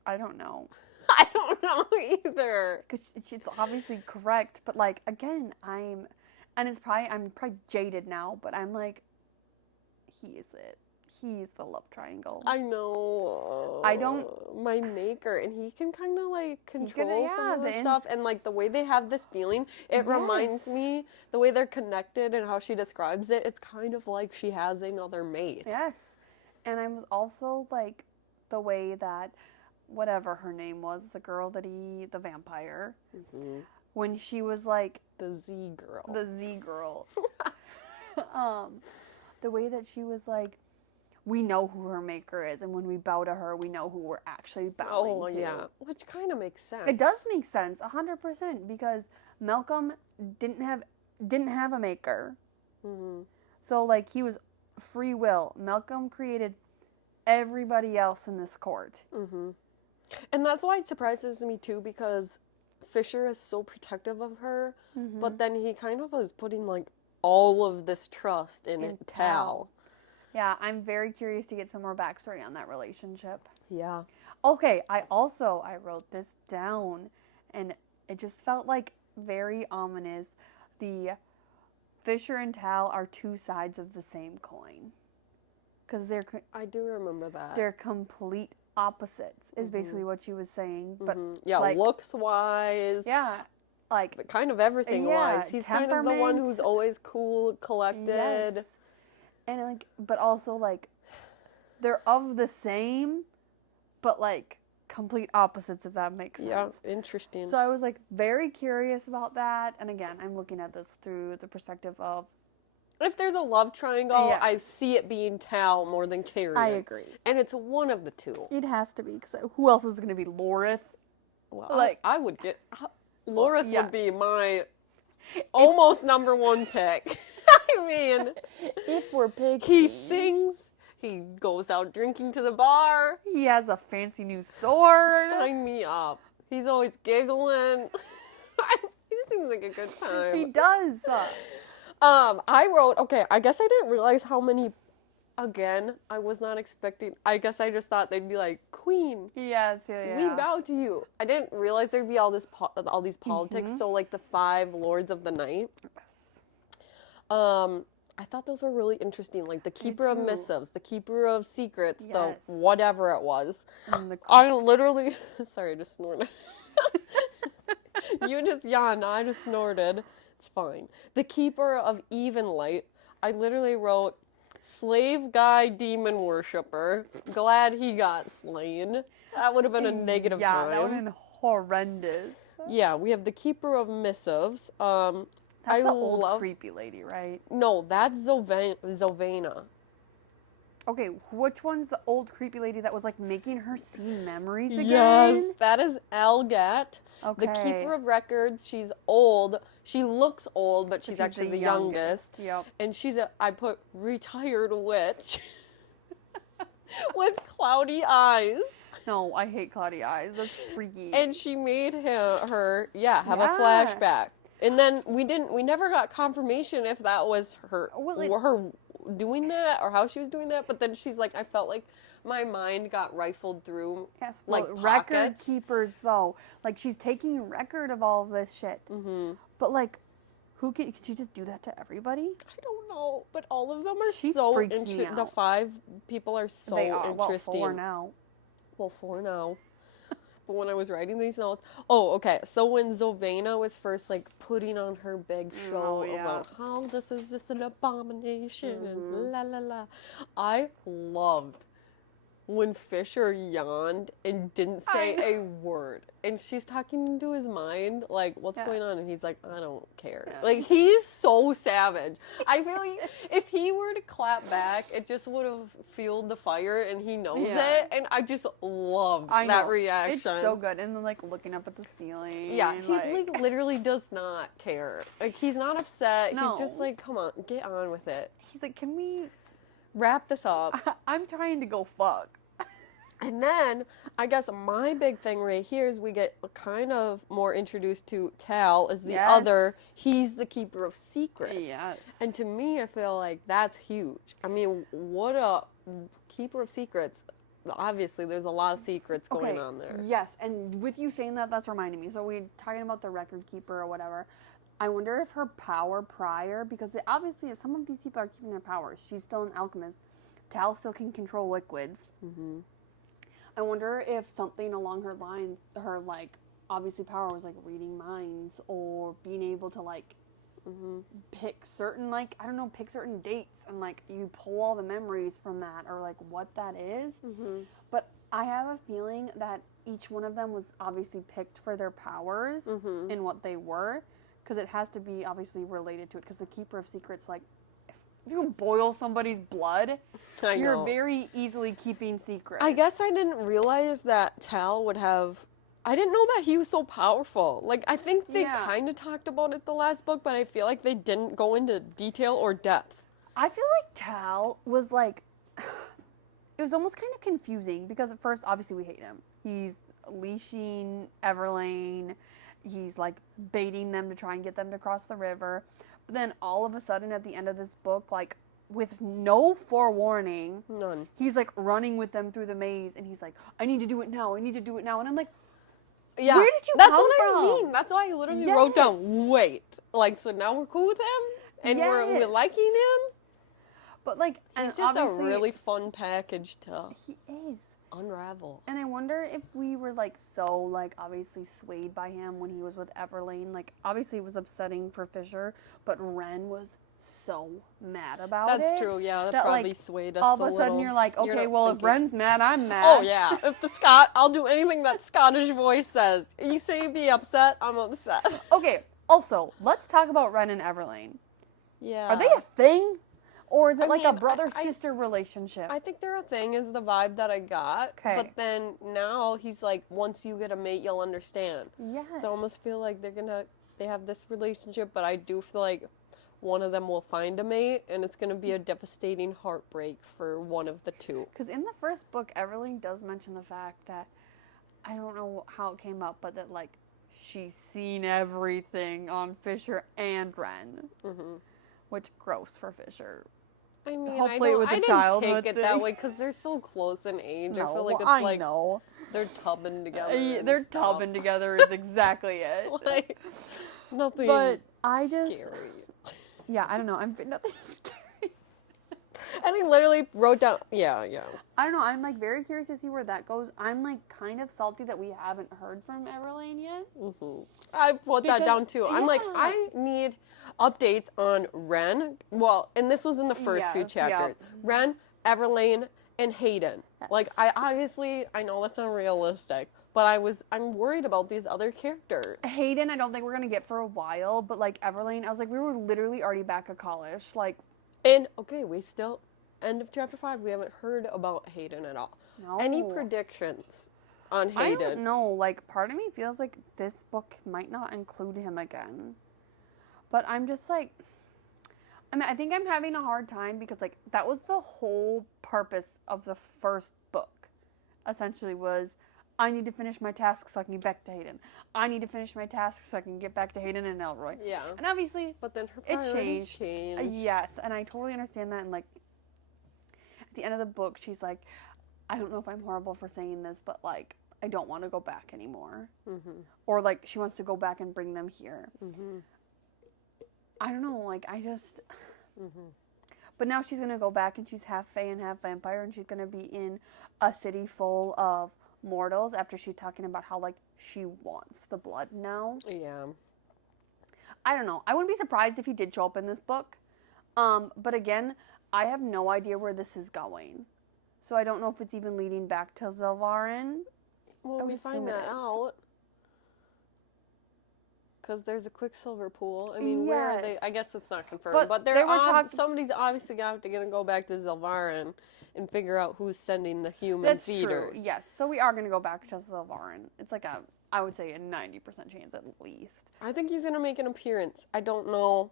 I don't know. I don't know either. Because it's obviously correct, but like again, I'm probably jaded now, but I'm like, he is it. He's the love triangle. I know. I don't. My maker, and he can kind of like control yeah, some of the stuff, and like the way they have this feeling, it reminds Yes. me the way they're connected and how she describes it. It's kind of like she has another mate. Yes, and I was also like the way that whatever her name was, the girl that the vampire, when she was like The Z girl. the Z girl, the way that she was like, we know who her maker is, and when we bow to her, we know who we're actually bowing to. Yeah, which kind of makes sense. It does make sense, 100%, because Malcolm didn't have a maker. Mm-hmm. So like he was free will. Malcolm created everybody else in this court. Mm-hmm. And that's why it surprises me too, because Fisher is so protective of her, but then he kind of is putting like all of this trust in Tal. Yeah, I'm very curious to get some more backstory on that relationship. Yeah. Okay, I wrote this down, and it just felt like very ominous. The Fisher and Tal are two sides of the same coin. Because I do remember that. they're complete opposites, is basically what she was saying. But yeah, like, looks-wise. yeah, like But kind of everything-wise. He's kind of the one temperament. who's always cool, collected. yes. And like, but also like, they're of the same, but like complete opposites, if that makes sense. Yeah, interesting. So I was like very curious about that. And again, I'm looking at this through the perspective of, if there's a love triangle, Yes. I see it being Tal more than Carrie. I agree. And it's one of the two. It has to be, because who else is going to be Lorith? Well, Like- I would get... Lorith yes. would be my almost number one pick. I mean, If we're picky. he sings, he goes out drinking to the bar. He has a fancy new sword. Sign me up. He's always giggling. He seems like a good time. He does. I wrote, okay, I guess I didn't realize how many again, I was not expecting, I guess I just thought they'd be like, Queen, Yes, yeah, we yeah. bow to you. I didn't realize there'd be all these politics. So like the 5 lords of the night. Yes. I thought those were really interesting. Like the keeper of too. missives, the keeper of secrets, the Yes. whatever it was. And the I literally, sorry, I just snorted. You just yawned. I just snorted. It's fine. The keeper of even light. I literally wrote, slave guy demon worshiper. Glad he got slain. That would have been a negative yeah, time. that would have been horrendous. Yeah, we have the keeper of missives. That's the old creepy lady, right? No, that's Zovana. Okay, which one's the old creepy lady that was like making her see memories again? Yes, that is Elgat. Okay. The keeper of records. She's old. She looks old, but she's actually the youngest. Yep. And I put retired witch with cloudy eyes. No, I hate cloudy eyes. That's freaky. And she made her have a Yeah. flashback. And then we never got confirmation if that was her her doing that or how she was doing that. But then she's like, I felt like my mind got rifled through. Yes, well, like record pockets. keepers though, like she's taking record of all of this shit. Mm-hmm. But like, can she just do that to everybody? I don't know, but all of them are She so freaks me interesting. The out. 5 people are so They are. interesting. Well, 4 now. Well, 4 now. But when I was writing these notes, okay. So when Zovana was first like putting on her big show about how this is just an abomination and la la la, I loved when Fisher yawned and didn't say a word. And she's talking into his mind, like, what's going on? And he's like, I don't care. Yeah. Like, he's so savage. I feel like if he were to clap back, it just would have fueled the fire, and he knows it. And I just love that reaction. It's so good. And then, like, looking up at the ceiling. Yeah, he like literally does not care. Like, he's not upset. No. He's just like, come on, get on with it. He's like, can we wrap this up? I'm trying to go fuck. And then, I guess my big thing right here is we get kind of more introduced to Tal as the other. He's the keeper of secrets. Yes. And to me, I feel like that's huge. I mean, what a keeper of secrets. Obviously, there's a lot of secrets going on there. Yes, and with you saying that, that's reminding me. So we're talking about the record keeper or whatever. I wonder if her power prior, because obviously some of these people are keeping their powers. She's still an alchemist. Tal still can control liquids. Mm-hmm. I wonder if something along her lines, her, like, obviously power was, like, reading minds or being able to, like, pick certain, like, I don't know, pick certain dates and, like, you pull all the memories from that or, like, what that is. Mm-hmm. But I have a feeling that each one of them was obviously picked for their powers and what they were, because it has to be obviously related to it, because the Keeper of Secrets, like, if you boil somebody's blood, you're very easily keeping secrets. I guess I didn't realize that Tal would have... I didn't know that he was so powerful. Like, I think they kind of talked about it the last book, but I feel like they didn't go into detail or depth. I feel like Tal was like... It was almost kind of confusing, because at first, obviously, we hate him. He's leashing Everlane. He's, like, baiting them to try and get them to cross the river. But then all of a sudden at the end of this book, like, with no forewarning, None. He's, like, running with them through the maze, and he's like, I need to do it now, I need to do it now. And I'm like, yeah, where did you that's come what from? I mean. That's why I literally wrote down, wait. Like, so now we're cool with him? And we're liking him? But, like, he's just a really fun package to he is. unravel. And I wonder if we were, like, so, like, obviously swayed by him when he was with Everlane. Like, obviously it was upsetting for Fisher, but Ren was so mad about it. That's true, yeah. That probably swayed us all of a sudden little. you're like, okay, well, if Ren's mad, I'm mad. Oh, yeah. If the I'll do anything that Scottish voice says. You say be upset, I'm upset. Okay, also, let's talk about Ren and Everlane. Yeah. Are they a thing? Or is it a brother-sister relationship? I think they're a thing is the vibe that I got. Okay. But then now he's like, once you get a mate, you'll understand. Yes. So I almost feel like they have this relationship, but I do feel like one of them will find a mate, and it's going to be a devastating heartbreak for one of the two. Because in the first book, Everlane does mention the fact that, I don't know how it came up, but that, like, she's seen everything on Fisher and Ren. Mm-hmm. Which, gross for Fisher. I mean, Hopefully it was a I didn't childhood take it that thing. way because they're so close in age. I feel No, like it's I like know. they're tubbing together. And They're stuff. tubbing together is exactly it. Like nothing. But I just, scary. yeah, I don't know. I'm nothing scary. And I literally wrote down. Yeah. I don't know. I'm like very curious to see where that goes. I'm like kind of salty that we haven't heard from Everlane yet. Mm-hmm. I put that down too. I'm like, yeah. I need updates on Ren. Well, and this was in the first few Yes, chapters. yep. Ren, Everlane, and Hayden. Yes. Like, I know that's unrealistic, but I'm worried about these other characters. Hayden, I don't think we're gonna get for a while, but like Everlane, I was like, we were literally already back at college. Like, And okay, we still end of chapter 5. We haven't heard about Hayden at all. no. Any predictions on I Hayden? don't know. Like, part of me feels like this book might not include him again. But I'm just like, I mean, I think I'm having a hard time because like that was the whole purpose of the first book. Essentially, was I need to finish my task so I can get back to Hayden. I need to finish my task so I can get back to Hayden and Elroy. Yeah. And obviously, But then her it priorities changed. changed. Yes, and I totally understand that. And like at the end of the book, she's like, I don't know if I'm horrible for saying this, but like I don't want to go back anymore. Mm-hmm. Or like she wants to go back and bring them here. Mm-hmm. I don't know. Like I just. Mm-hmm. But now she's gonna go back and she's half Fae and half vampire, and she's gonna be in a city full of mortals after she's talking about how like she wants the blood now. Yeah. I don't know. I wouldn't be surprised if he did show up in this book. But again, I have no idea where this is going. So I don't know if it's even leading back to Zilvarin. Well, we find that out. Because there's a Quicksilver pool. I mean, where are they? I guess it's not confirmed. But somebody's obviously going to go back to Zilvarin and figure out who's sending the human feeders. True. Yes. So we are going to go back to Zilvarin. It's like I would say a 90% chance at least. I think he's going to make an appearance. I don't know.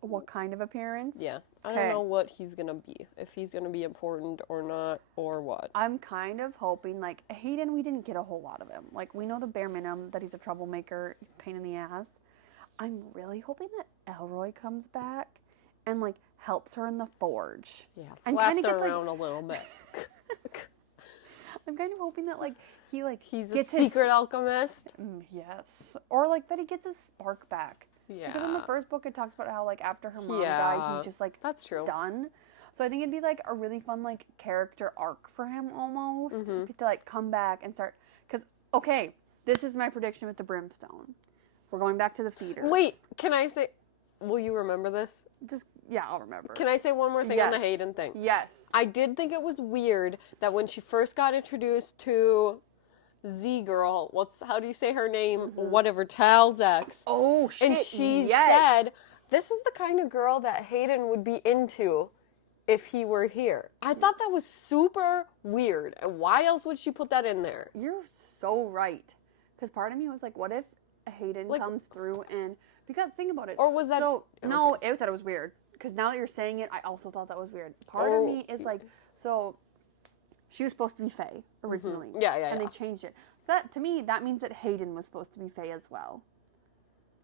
What kind of appearance? Yeah. I don't know what he's going to be. If he's going to be important or not, or what. I'm kind of hoping, like, Hayden, we didn't get a whole lot of him. Like, we know the bare minimum that he's a troublemaker, he's a pain in the ass. I'm really hoping that Elroy comes back and, like, helps her in the forge. Yeah, and slaps her around a little bit. I'm kind of hoping that, like, he's a secret alchemist. Yes. Or, like, that he gets his spark back. Yeah. Because in the first book, it talks about how, like, after her mom died, he's just, like, that's true. done. So I think it'd be, like, a really fun, like, character arc for him, almost. To, like, come back and start. Because, okay, this is my prediction with the Brimstone. We're going back to the feeders. Wait, can I say... Will you remember this? Yeah, I'll rember. Can I say one more thing on the Hayden thing? Yes. I did think it was weird that when she first got introduced to... Z-Girl, how do you say her name? Whatever, Talzex. Oh, shit, and she said, this is the kind of girl that Hayden would be into if he were here. I thought that was super weird. And why else would she put that in there? You're so right. Because part of me was like, what if Hayden comes through and... Because think about it. Or was that... So, no, I thought it was weird. Because now that you're saying it, I also thought that was weird. Part of me is like, so... She was supposed to be Fae originally. Yeah. And they changed it. That to me, that means that Hayden was supposed to be Fae as well.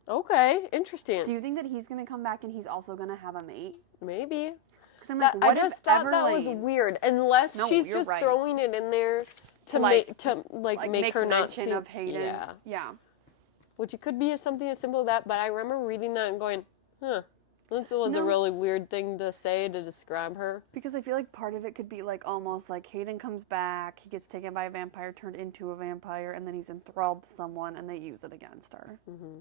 Okay, interesting. Do you think that he's going to come back and he's also going to have a mate? Maybe. Because I'm like, what I just if thought Everlane... that was weird. Unless she's just throwing it in there to make her not see of Hayden. Yeah. Which it could be something as simple as that, but I remember reading that and going, this was a really weird thing to say to describe her. Because I feel like part of it could be like almost like Hayden comes back, he gets taken by a vampire, turned into a vampire, and then he's enthralled to someone and they use it against her. Mm-hmm.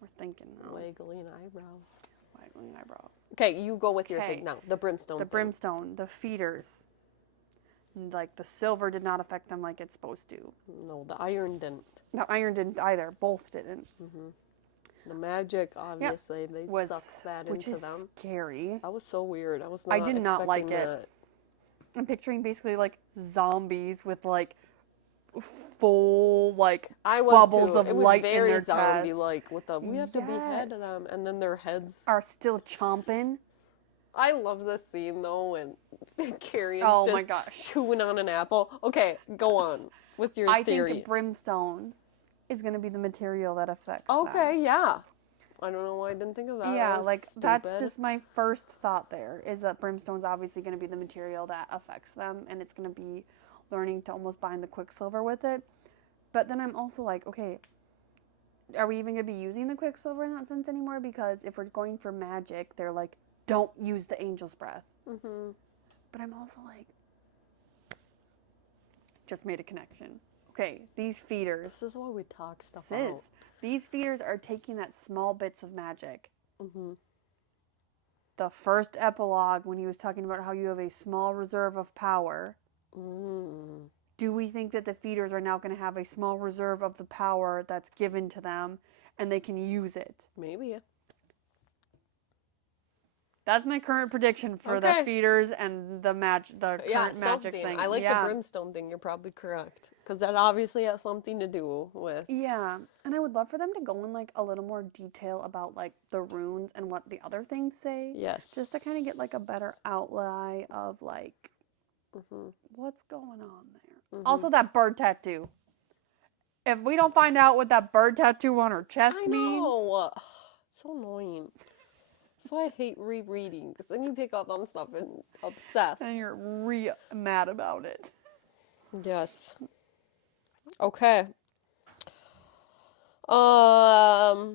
We're thinking now. Waggling eyebrows. Okay, you go with your thing now. The Brimstone. The Brimstone, the feeders. Like the silver did not affect them like it's supposed to. No, the iron didn't. The iron didn't either. Both didn't. Mm-hmm. The magic, obviously, they sucked that into them. Which is scary. That was so weird. I did not like it. That. I'm picturing basically like zombies with like full like bubbles of light in their chest. Zombie-like with the we have to behead them, and then their heads are still chomping. I love this scene though, when Carrie's chewing on an apple. Okay, go on with your theory. I think the Brimstone is going to be the material that affects them. Yeah. I don't know why I didn't think of that. Yeah, That was like stupid. that's just my first thought there is that Brimstone's obviously going to be the material that affects them, and it's going to be learning to almost bind the Quicksilver with it. But then I'm also like, okay, are we even going to be using the Quicksilver in that sense anymore? Because if we're going for magic, they're like, don't use the Angel's Breath. Mm-hmm. But I'm also like, just made a connection. Okay, these feeders. This is why we talk stuff out. These feeders are taking that small bits of magic. Mm-hmm. The first epilogue, when he was talking about how you have a small reserve of power, do we think that the feeders are now going to have a small reserve of the power that's given to them and they can use it? Maybe. That's my current prediction for the feeders and the current magic thing. I like the Brimstone thing. You're probably correct. Because that obviously has something to do with... Yeah, and I would love for them to go in, like, a little more detail about, like, the runes and what the other things say. Yes. Just to kind of get, like, a better outline of, like, what's going on there. Also, that bird tattoo. If we don't find out what that bird tattoo on her chest means... It's so annoying. That's why I hate rereading. Because then you pick up on stuff and obsess. And you're mad about it. Yes. Okay. What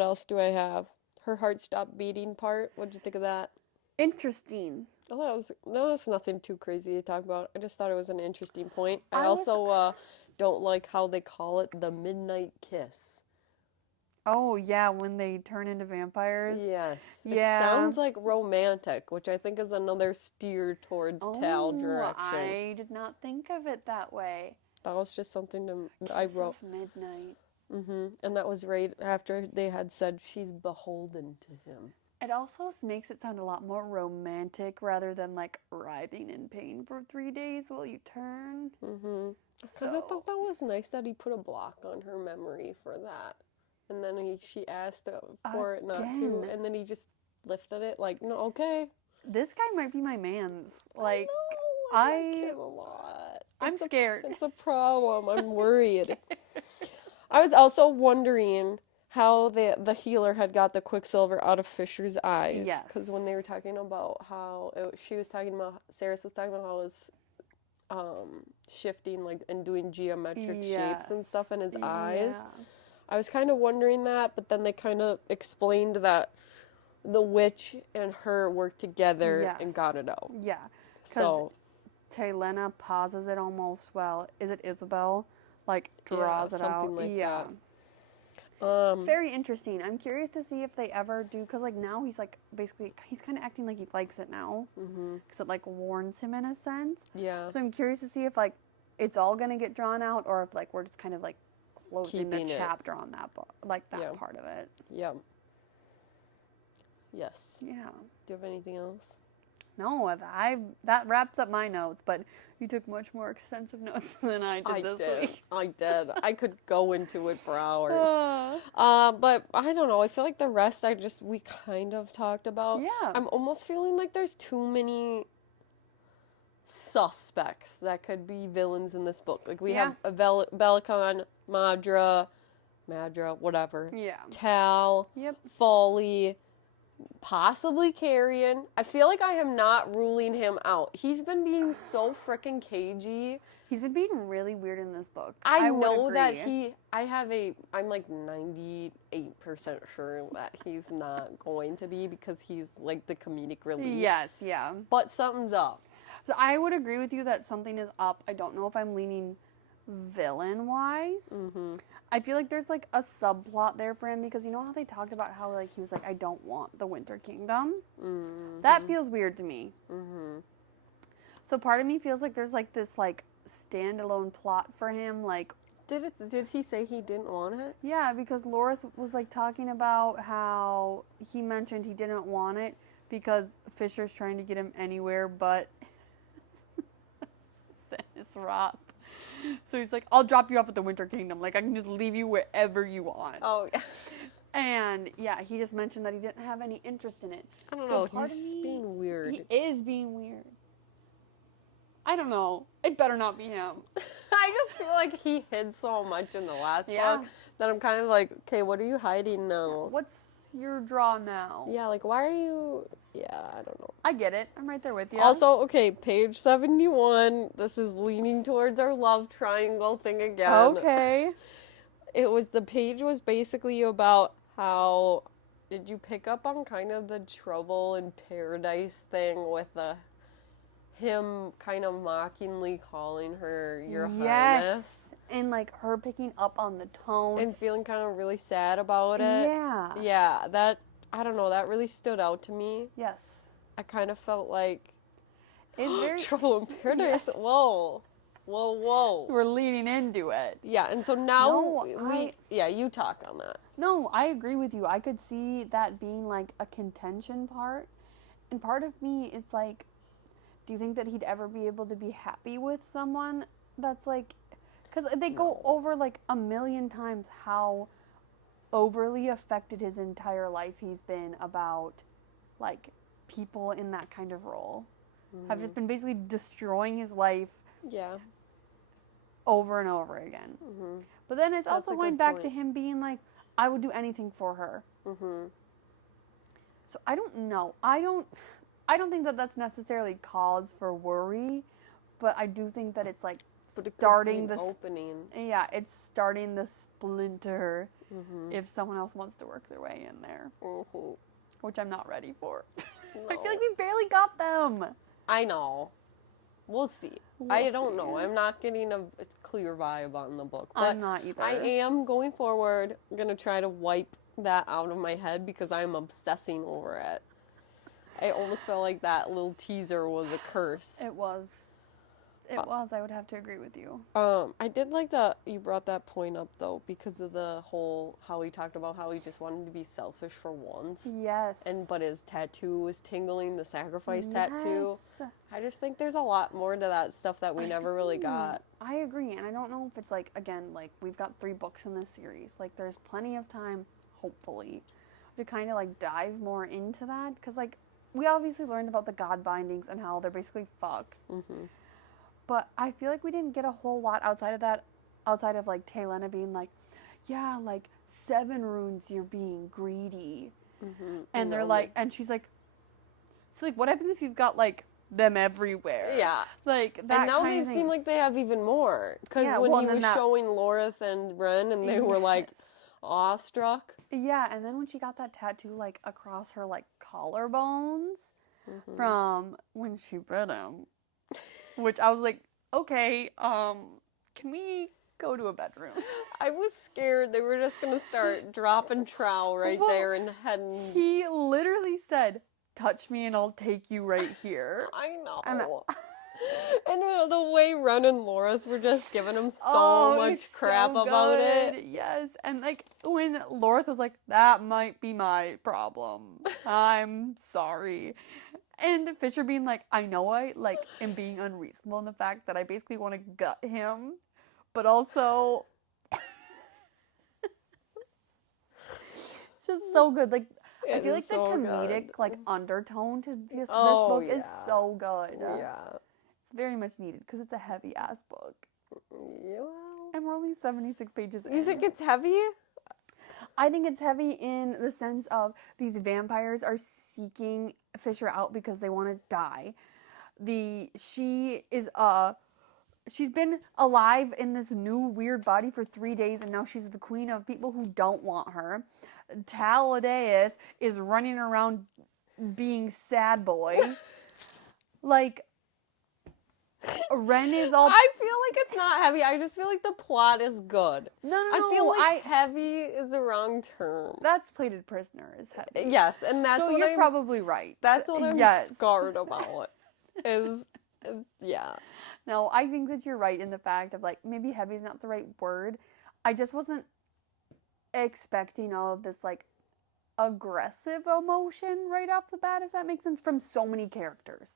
else do I have? Her heart stopped beating part. What'd you think of that? Interesting. Oh, that was nothing too crazy to talk about. I just thought it was an interesting point. I also don't like how they call it the midnight kiss. Oh, yeah, when they turn into vampires. Yes. Yeah. It sounds like romantic, which I think is another steer towards Tal direction. I did not think of it that way. That was just something I wrote. Kiss of midnight. And that was right after they had said she's beholden to him. It also makes it sound a lot more romantic rather than like writhing in pain for 3 days while you turn. So I thought that was nice that he put a block on her memory for that. And then she asked for it not to. And then he just lifted it like, no, okay. This guy might be my man's. Like, I like him a lot. I'm scared. It's a problem. I'm worried. I was also wondering how the healer had got the Quicksilver out of Fisher's eyes. Yes. Because when they were talking about how Saris was talking about how it was shifting like and doing geometric shapes and stuff in his eyes. I was kind of wondering that, but then they kind of explained that the witch and her worked together and got it out. Yeah. So Taylena pauses it almost is it Isabel? Like draws it out. Something like that. It's very interesting. I'm curious to see if they ever do, because like now he's like basically he's kind of acting like he likes it now, because it like warns him in a sense. Yeah. So I'm curious to see if like it's all gonna get drawn out, or if like we're just kind of like closing the chapter on that part of it. Yeah. Yes. Yeah. Do you have anything else? No, that wraps up my notes, but you took much more extensive notes than I did this week. I did. I could go into it for hours. But I don't know. I feel like the rest we kind of talked about. Yeah. I'm almost feeling like there's too many suspects that could be villains in this book. Like we have a Belicon, Madra, whatever. Yeah. Tal. Yep. Folly. Possibly Carrion. I feel like I am not ruling him out. He's been being so freaking cagey. He's been being really weird in this book. I know that I'm like 98% sure that he's not going to be, because he's like the comedic relief. Yes, yeah. But something's up. So I would agree with you that something is up. I don't know if I'm leaning villain-wise. I feel like there's like a subplot there for him, because you know how they talked about how like he was like, I don't want the Winter Kingdom? That feels weird to me. So part of me feels like there's like this like standalone plot for him. Like, did he say he didn't want it? Yeah, because Lorith was like talking about how he mentioned he didn't want it because Fisher's trying to get him anywhere but his rock. So he's like, I'll drop you off at the Winter Kingdom. Like, I can just leave you wherever you want. Oh, yeah. And, yeah, he just mentioned that he didn't have any interest in it. I don't know. He's being weird. He is being weird. I don't know. It better not be him. I just feel like he hid so much in the last book That I'm kind of like, okay, what are you hiding now? What's your draw now? Yeah, like, why are you... Yeah, I don't know. I get it. I'm right there with you. Also, okay, page 71. This is leaning towards our love triangle thing again. Okay. The page was basically about how... Did you pick up on kind of the trouble in paradise thing with him kind of mockingly calling her your highness? And like her picking up on the tone. And feeling kind of really sad about it. Yeah. Yeah, that, I don't know, that really stood out to me. Yes. I kind of felt like, It's very trouble in paradise. Yes. Whoa. Whoa. We're leaning into it. Yeah, and so now No, you talk on that. No, I agree with you. I could see that being like a contention part. And part of me is like, do you think that he'd ever be able to be happy with someone that's like, because they go over like a million times how overly affected his entire life he's been about like people in that kind of role. Have just been basically destroying his life Yeah. over and over again. But then it's That's also a going good back point. to him being like, I would do anything for her. So I don't know. I don't think that that's necessarily cause for worry, but I do think that it's like starting the opening. Yeah, it's starting the splinter if someone else wants to work their way in there, which I'm not ready for. I feel like we barely got them. I know. We'll see. I don't know. I'm not getting a clear vibe on the book. But I'm not either. I am going forward. I'm going to try to wipe that out of my head because I'm obsessing over it. I almost felt like that little teaser was a curse. It was. I would have to agree with you. I did like that you brought that point up though because of the whole how he talked about how he just wanted to be selfish for once. Yes. But his tattoo was tingling, the sacrifice tattoo. I just think there's a lot more to that stuff that we never really got. I agree, and I don't know if it's like, again, like we've got 3 books in this series. Like there's plenty of time, hopefully, to kind of like dive more into that because like we obviously learned about the god bindings and how they're basically fucked. But I feel like we didn't get a whole lot outside of that, outside of like Taylena being like, yeah, like 7 runes you're being greedy. And they're like, and she's like, so like what happens if you've got like them everywhere? Yeah. Like that. And now kind they of thing. seem like they have even more. Because when he was showing Lorith and Ren and they were like awestruck. Yeah, and then when she got that tattoo like across her like collarbones from when she bit him. Which I was like, okay, can we go to a bedroom? I was scared they were just gonna start dropping trowel right there and heading. He literally said, touch me and I'll take you right here. I know. And the way Ren and Loris were just giving him so much crap about it. Yes, and like when Loris was like, that might be my problem. I'm sorry. And Fisher being like, I know I like am being unreasonable in the fact that I basically want to gut him, but also it's just so good. Like I feel like the comedic like undertone to this book is so good. Yeah, it's very much needed because it's a heavy ass book. Yeah, and we're only 76 pages in. You think it's heavy? I think it's heavy in the sense of these vampires are seeking Fisher out because they want to die. She's been alive in this new weird body for 3 days and now she's the queen of people who don't want her. Taladeus is running around being sad boy. Like Ren is all. I feel like it's not heavy. I just feel like the plot is good. No. I feel like heavy is the wrong term. That's Plated Prisoner is heavy. Yes, and that's so what you're probably right. That's what I'm scarred about. Yeah. No, I think that you're right in the fact of like maybe heavy is not the right word. I just wasn't expecting all of this like aggressive emotion right off the bat, if that makes sense, from so many characters.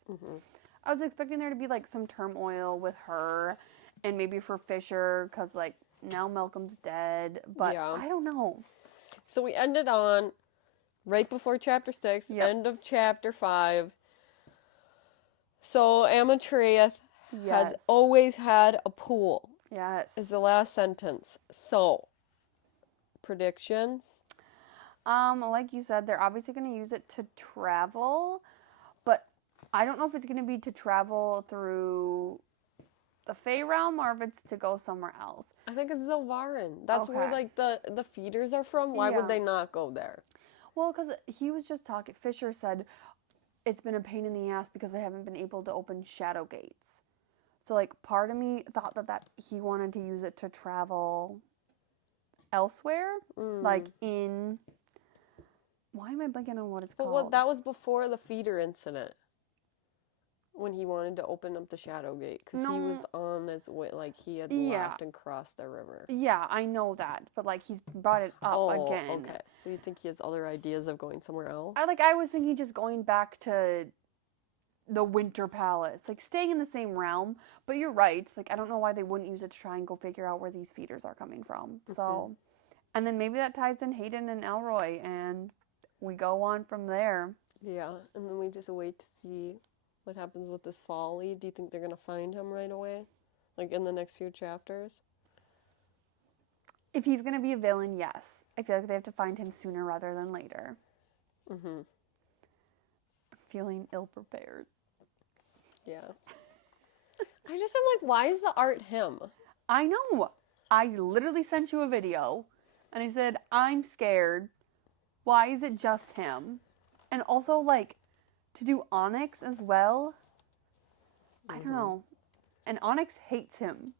I was expecting there to be like some turmoil with her and maybe for Fisher because like now Malcolm's dead, but I don't know. So we ended on right before chapter 6, end of chapter 5. So Amaterath has always had a pool. Yes. Is the last sentence. So predictions? Like you said, they're obviously going to use it to travel, but I don't know if it's going to be to travel through the Fae realm or if it's to go somewhere else. I think it's Zilvarin. That's where, Okay. like, the feeders are from. Why Yeah. would they not go there? Well, because he was just talking, Fisher said it's been a pain in the ass because I haven't been able to open shadow gates. So, like, part of me thought that he wanted to use it to travel elsewhere, like in... Why am I blanking on what it's But called? that was before the feeder incident. When he wanted to open up the shadow gate. Because he was on his way, like, he had left and crossed the river. Yeah, I know that. But, like, he's brought it up again. Oh, okay. So you think he has other ideas of going somewhere else? I was thinking just going back to the Winter Palace. Like, staying in the same realm. But you're right. Like, I don't know why they wouldn't use it to try and go figure out where these feeders are coming from. So, and then maybe that ties in Hayden and Elroy. And we go on from there. Yeah, and then we just wait to see what happens with this Folly. Do you think they're going to find him right away? Like, in the next few chapters? If he's going to be a villain, yes. I feel like they have to find him sooner rather than later. Mm-hmm. I'm feeling ill-prepared. Yeah. I just am like, why is the art him? I know. I literally sent you a video, and I said, I'm scared. Why is it just him? And also, like, to do Onyx as well, I don't know. And Onyx hates him.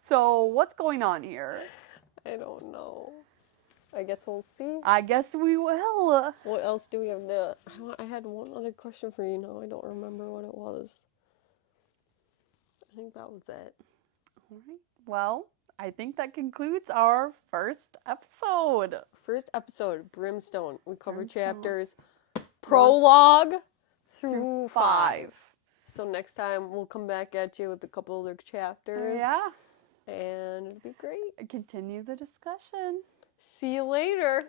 So, what's going on here? I don't know. I guess we'll see. I guess we will. What else do we have to... I had one other question for you now. I don't remember what it was. I think that was it. All right. Well, I think that concludes our first episode. First episode, Brimstone. We covered Brimstone. chapters prologue Through 5. So next time we'll come back at you with a couple other chapters. Yeah. And it'll be great. Continue the discussion. See you later.